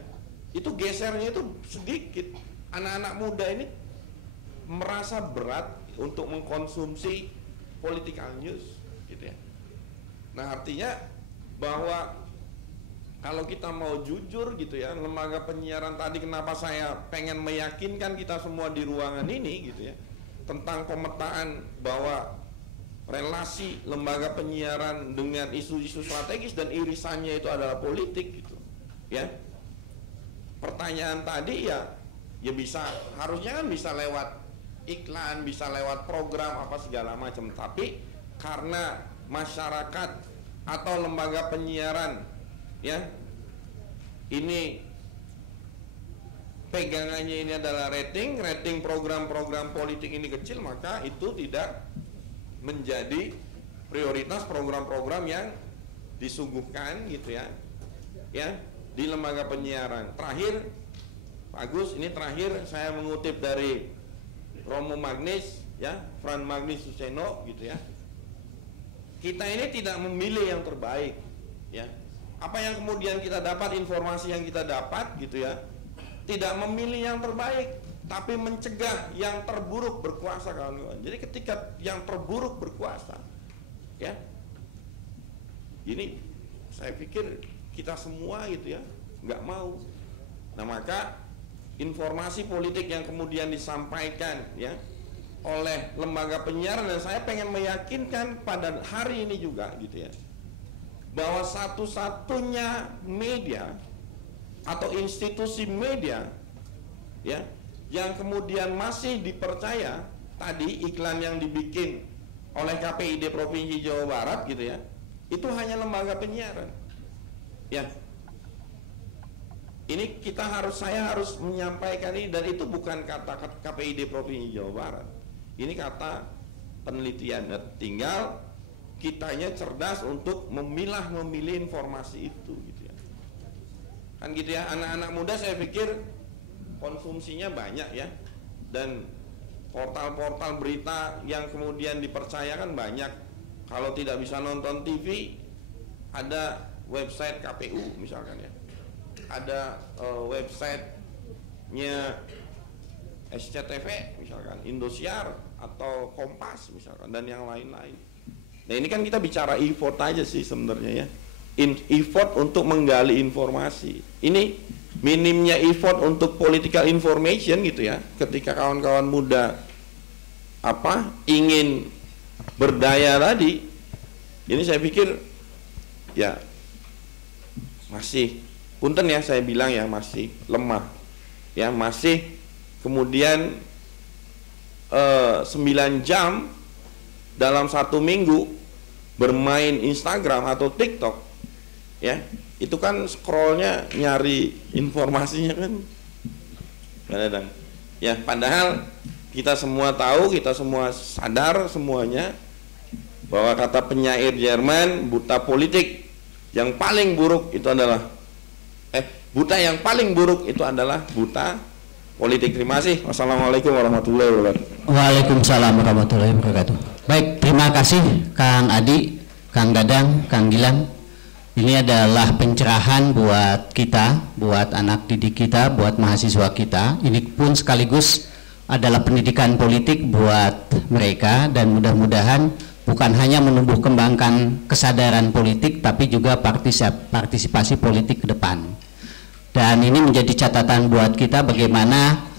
itu gesernya itu sedikit. Anak-anak muda ini merasa berat untuk mengkonsumsi political news gitu ya. Nah, artinya bahwa kalau kita mau jujur gitu ya, lembaga penyiaran tadi kenapa saya pengen meyakinkan kita semua di ruangan ini gitu ya, tentang pemetaan bahwa relasi lembaga penyiaran dengan isu-isu strategis dan irisannya itu adalah politik gitu ya. Pertanyaan tadi ya bisa, harusnya kan bisa lewat iklan, bisa lewat program apa segala macam, tapi karena masyarakat atau lembaga penyiaran ya ini pegangannya ini adalah rating program-program politik ini kecil, maka itu tidak menjadi prioritas program-program yang disuguhkan gitu ya di lembaga penyiaran. Terakhir, Pak Agus, ini terakhir saya mengutip dari Romo Magnis ya, Fran Magnis Suseno gitu ya. Kita ini tidak memilih yang terbaik ya. Apa yang kemudian kita dapat, informasi yang kita dapat gitu ya, tidak memilih yang terbaik, tapi mencegah yang terburuk berkuasa, kawan-kawan. Jadi ketika yang terburuk berkuasa ya, ini saya pikir kita semua gitu ya nggak mau. Nah, maka informasi politik yang kemudian disampaikan ya oleh lembaga penyiaran, dan saya pengen meyakinkan pada hari ini juga gitu ya, bahwa satu-satunya media atau institusi media ya yang kemudian masih dipercaya, tadi iklan yang dibikin oleh KPID Provinsi Jawa Barat gitu ya, itu hanya lembaga penyiaran ya. Ini saya harus menyampaikan ini, dan itu bukan kata KPID Provinsi Jawa Barat, ini kata penelitian. Tinggal kitanya cerdas untuk memilih informasi itu gitu ya. Kan gitu ya, anak-anak muda saya pikir konsumsinya banyak ya, dan portal-portal berita yang kemudian dipercayakan banyak. Kalau tidak bisa nonton TV, ada website KPU misalkan ya, ada websitenya SCTV misalkan, Indosiar atau Kompas misalkan, dan yang lain-lain. Nah, ini kan kita bicara effort aja sih sebenarnya ya, effort untuk menggali informasi. Ini minimnya effort untuk political information gitu ya, ketika kawan-kawan muda ingin berdaya tadi, ini saya pikir ya masih, punten ya saya bilang ya, masih lemah ya, masih kemudian 9 jam dalam 1 minggu bermain Instagram atau TikTok ya, itu kan scrollnya nyari informasinya kan kadang ya, padahal kita semua tahu, kita semua sadar semuanya bahwa kata penyair Jerman, buta politik yang paling buruk itu adalah buta yang paling buruk itu adalah buta politik. Terima kasih. Wassalamualaikum warahmatullahi wabarakatuh. Waalaikumsalam warahmatullahi wabarakatuh. Baik, terima kasih Kang Adi, Kang Dadang, Kang Gilang. Ini adalah pencerahan buat kita, buat anak didik kita, buat mahasiswa kita. Ini pun sekaligus adalah pendidikan politik buat mereka, dan mudah-mudahan bukan hanya menumbuh kembangkan kesadaran politik, tapi juga partisipasi politik ke depan. Dan ini menjadi catatan buat kita bagaimana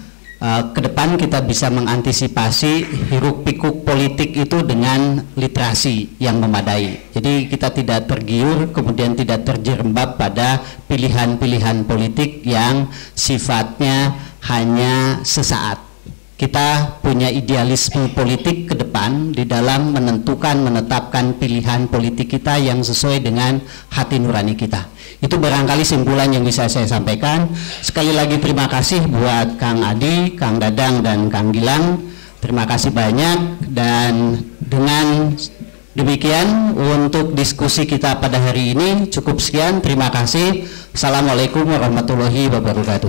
ke depan kita bisa mengantisipasi hiruk-pikuk politik itu dengan literasi yang memadai. Jadi kita tidak tergiur, kemudian tidak terjerembab pada pilihan-pilihan politik yang sifatnya hanya sesaat. Kita punya idealisme politik ke depan di dalam menetapkan pilihan politik kita yang sesuai dengan hati nurani kita. Itu barangkali simpulan yang bisa saya sampaikan. Sekali lagi terima kasih buat Kang Adi, Kang Dadang, dan Kang Gilang. Terima kasih banyak, dan dengan demikian untuk diskusi kita pada hari ini cukup sekian. Terima kasih. Assalamualaikum warahmatullahi wabarakatuh.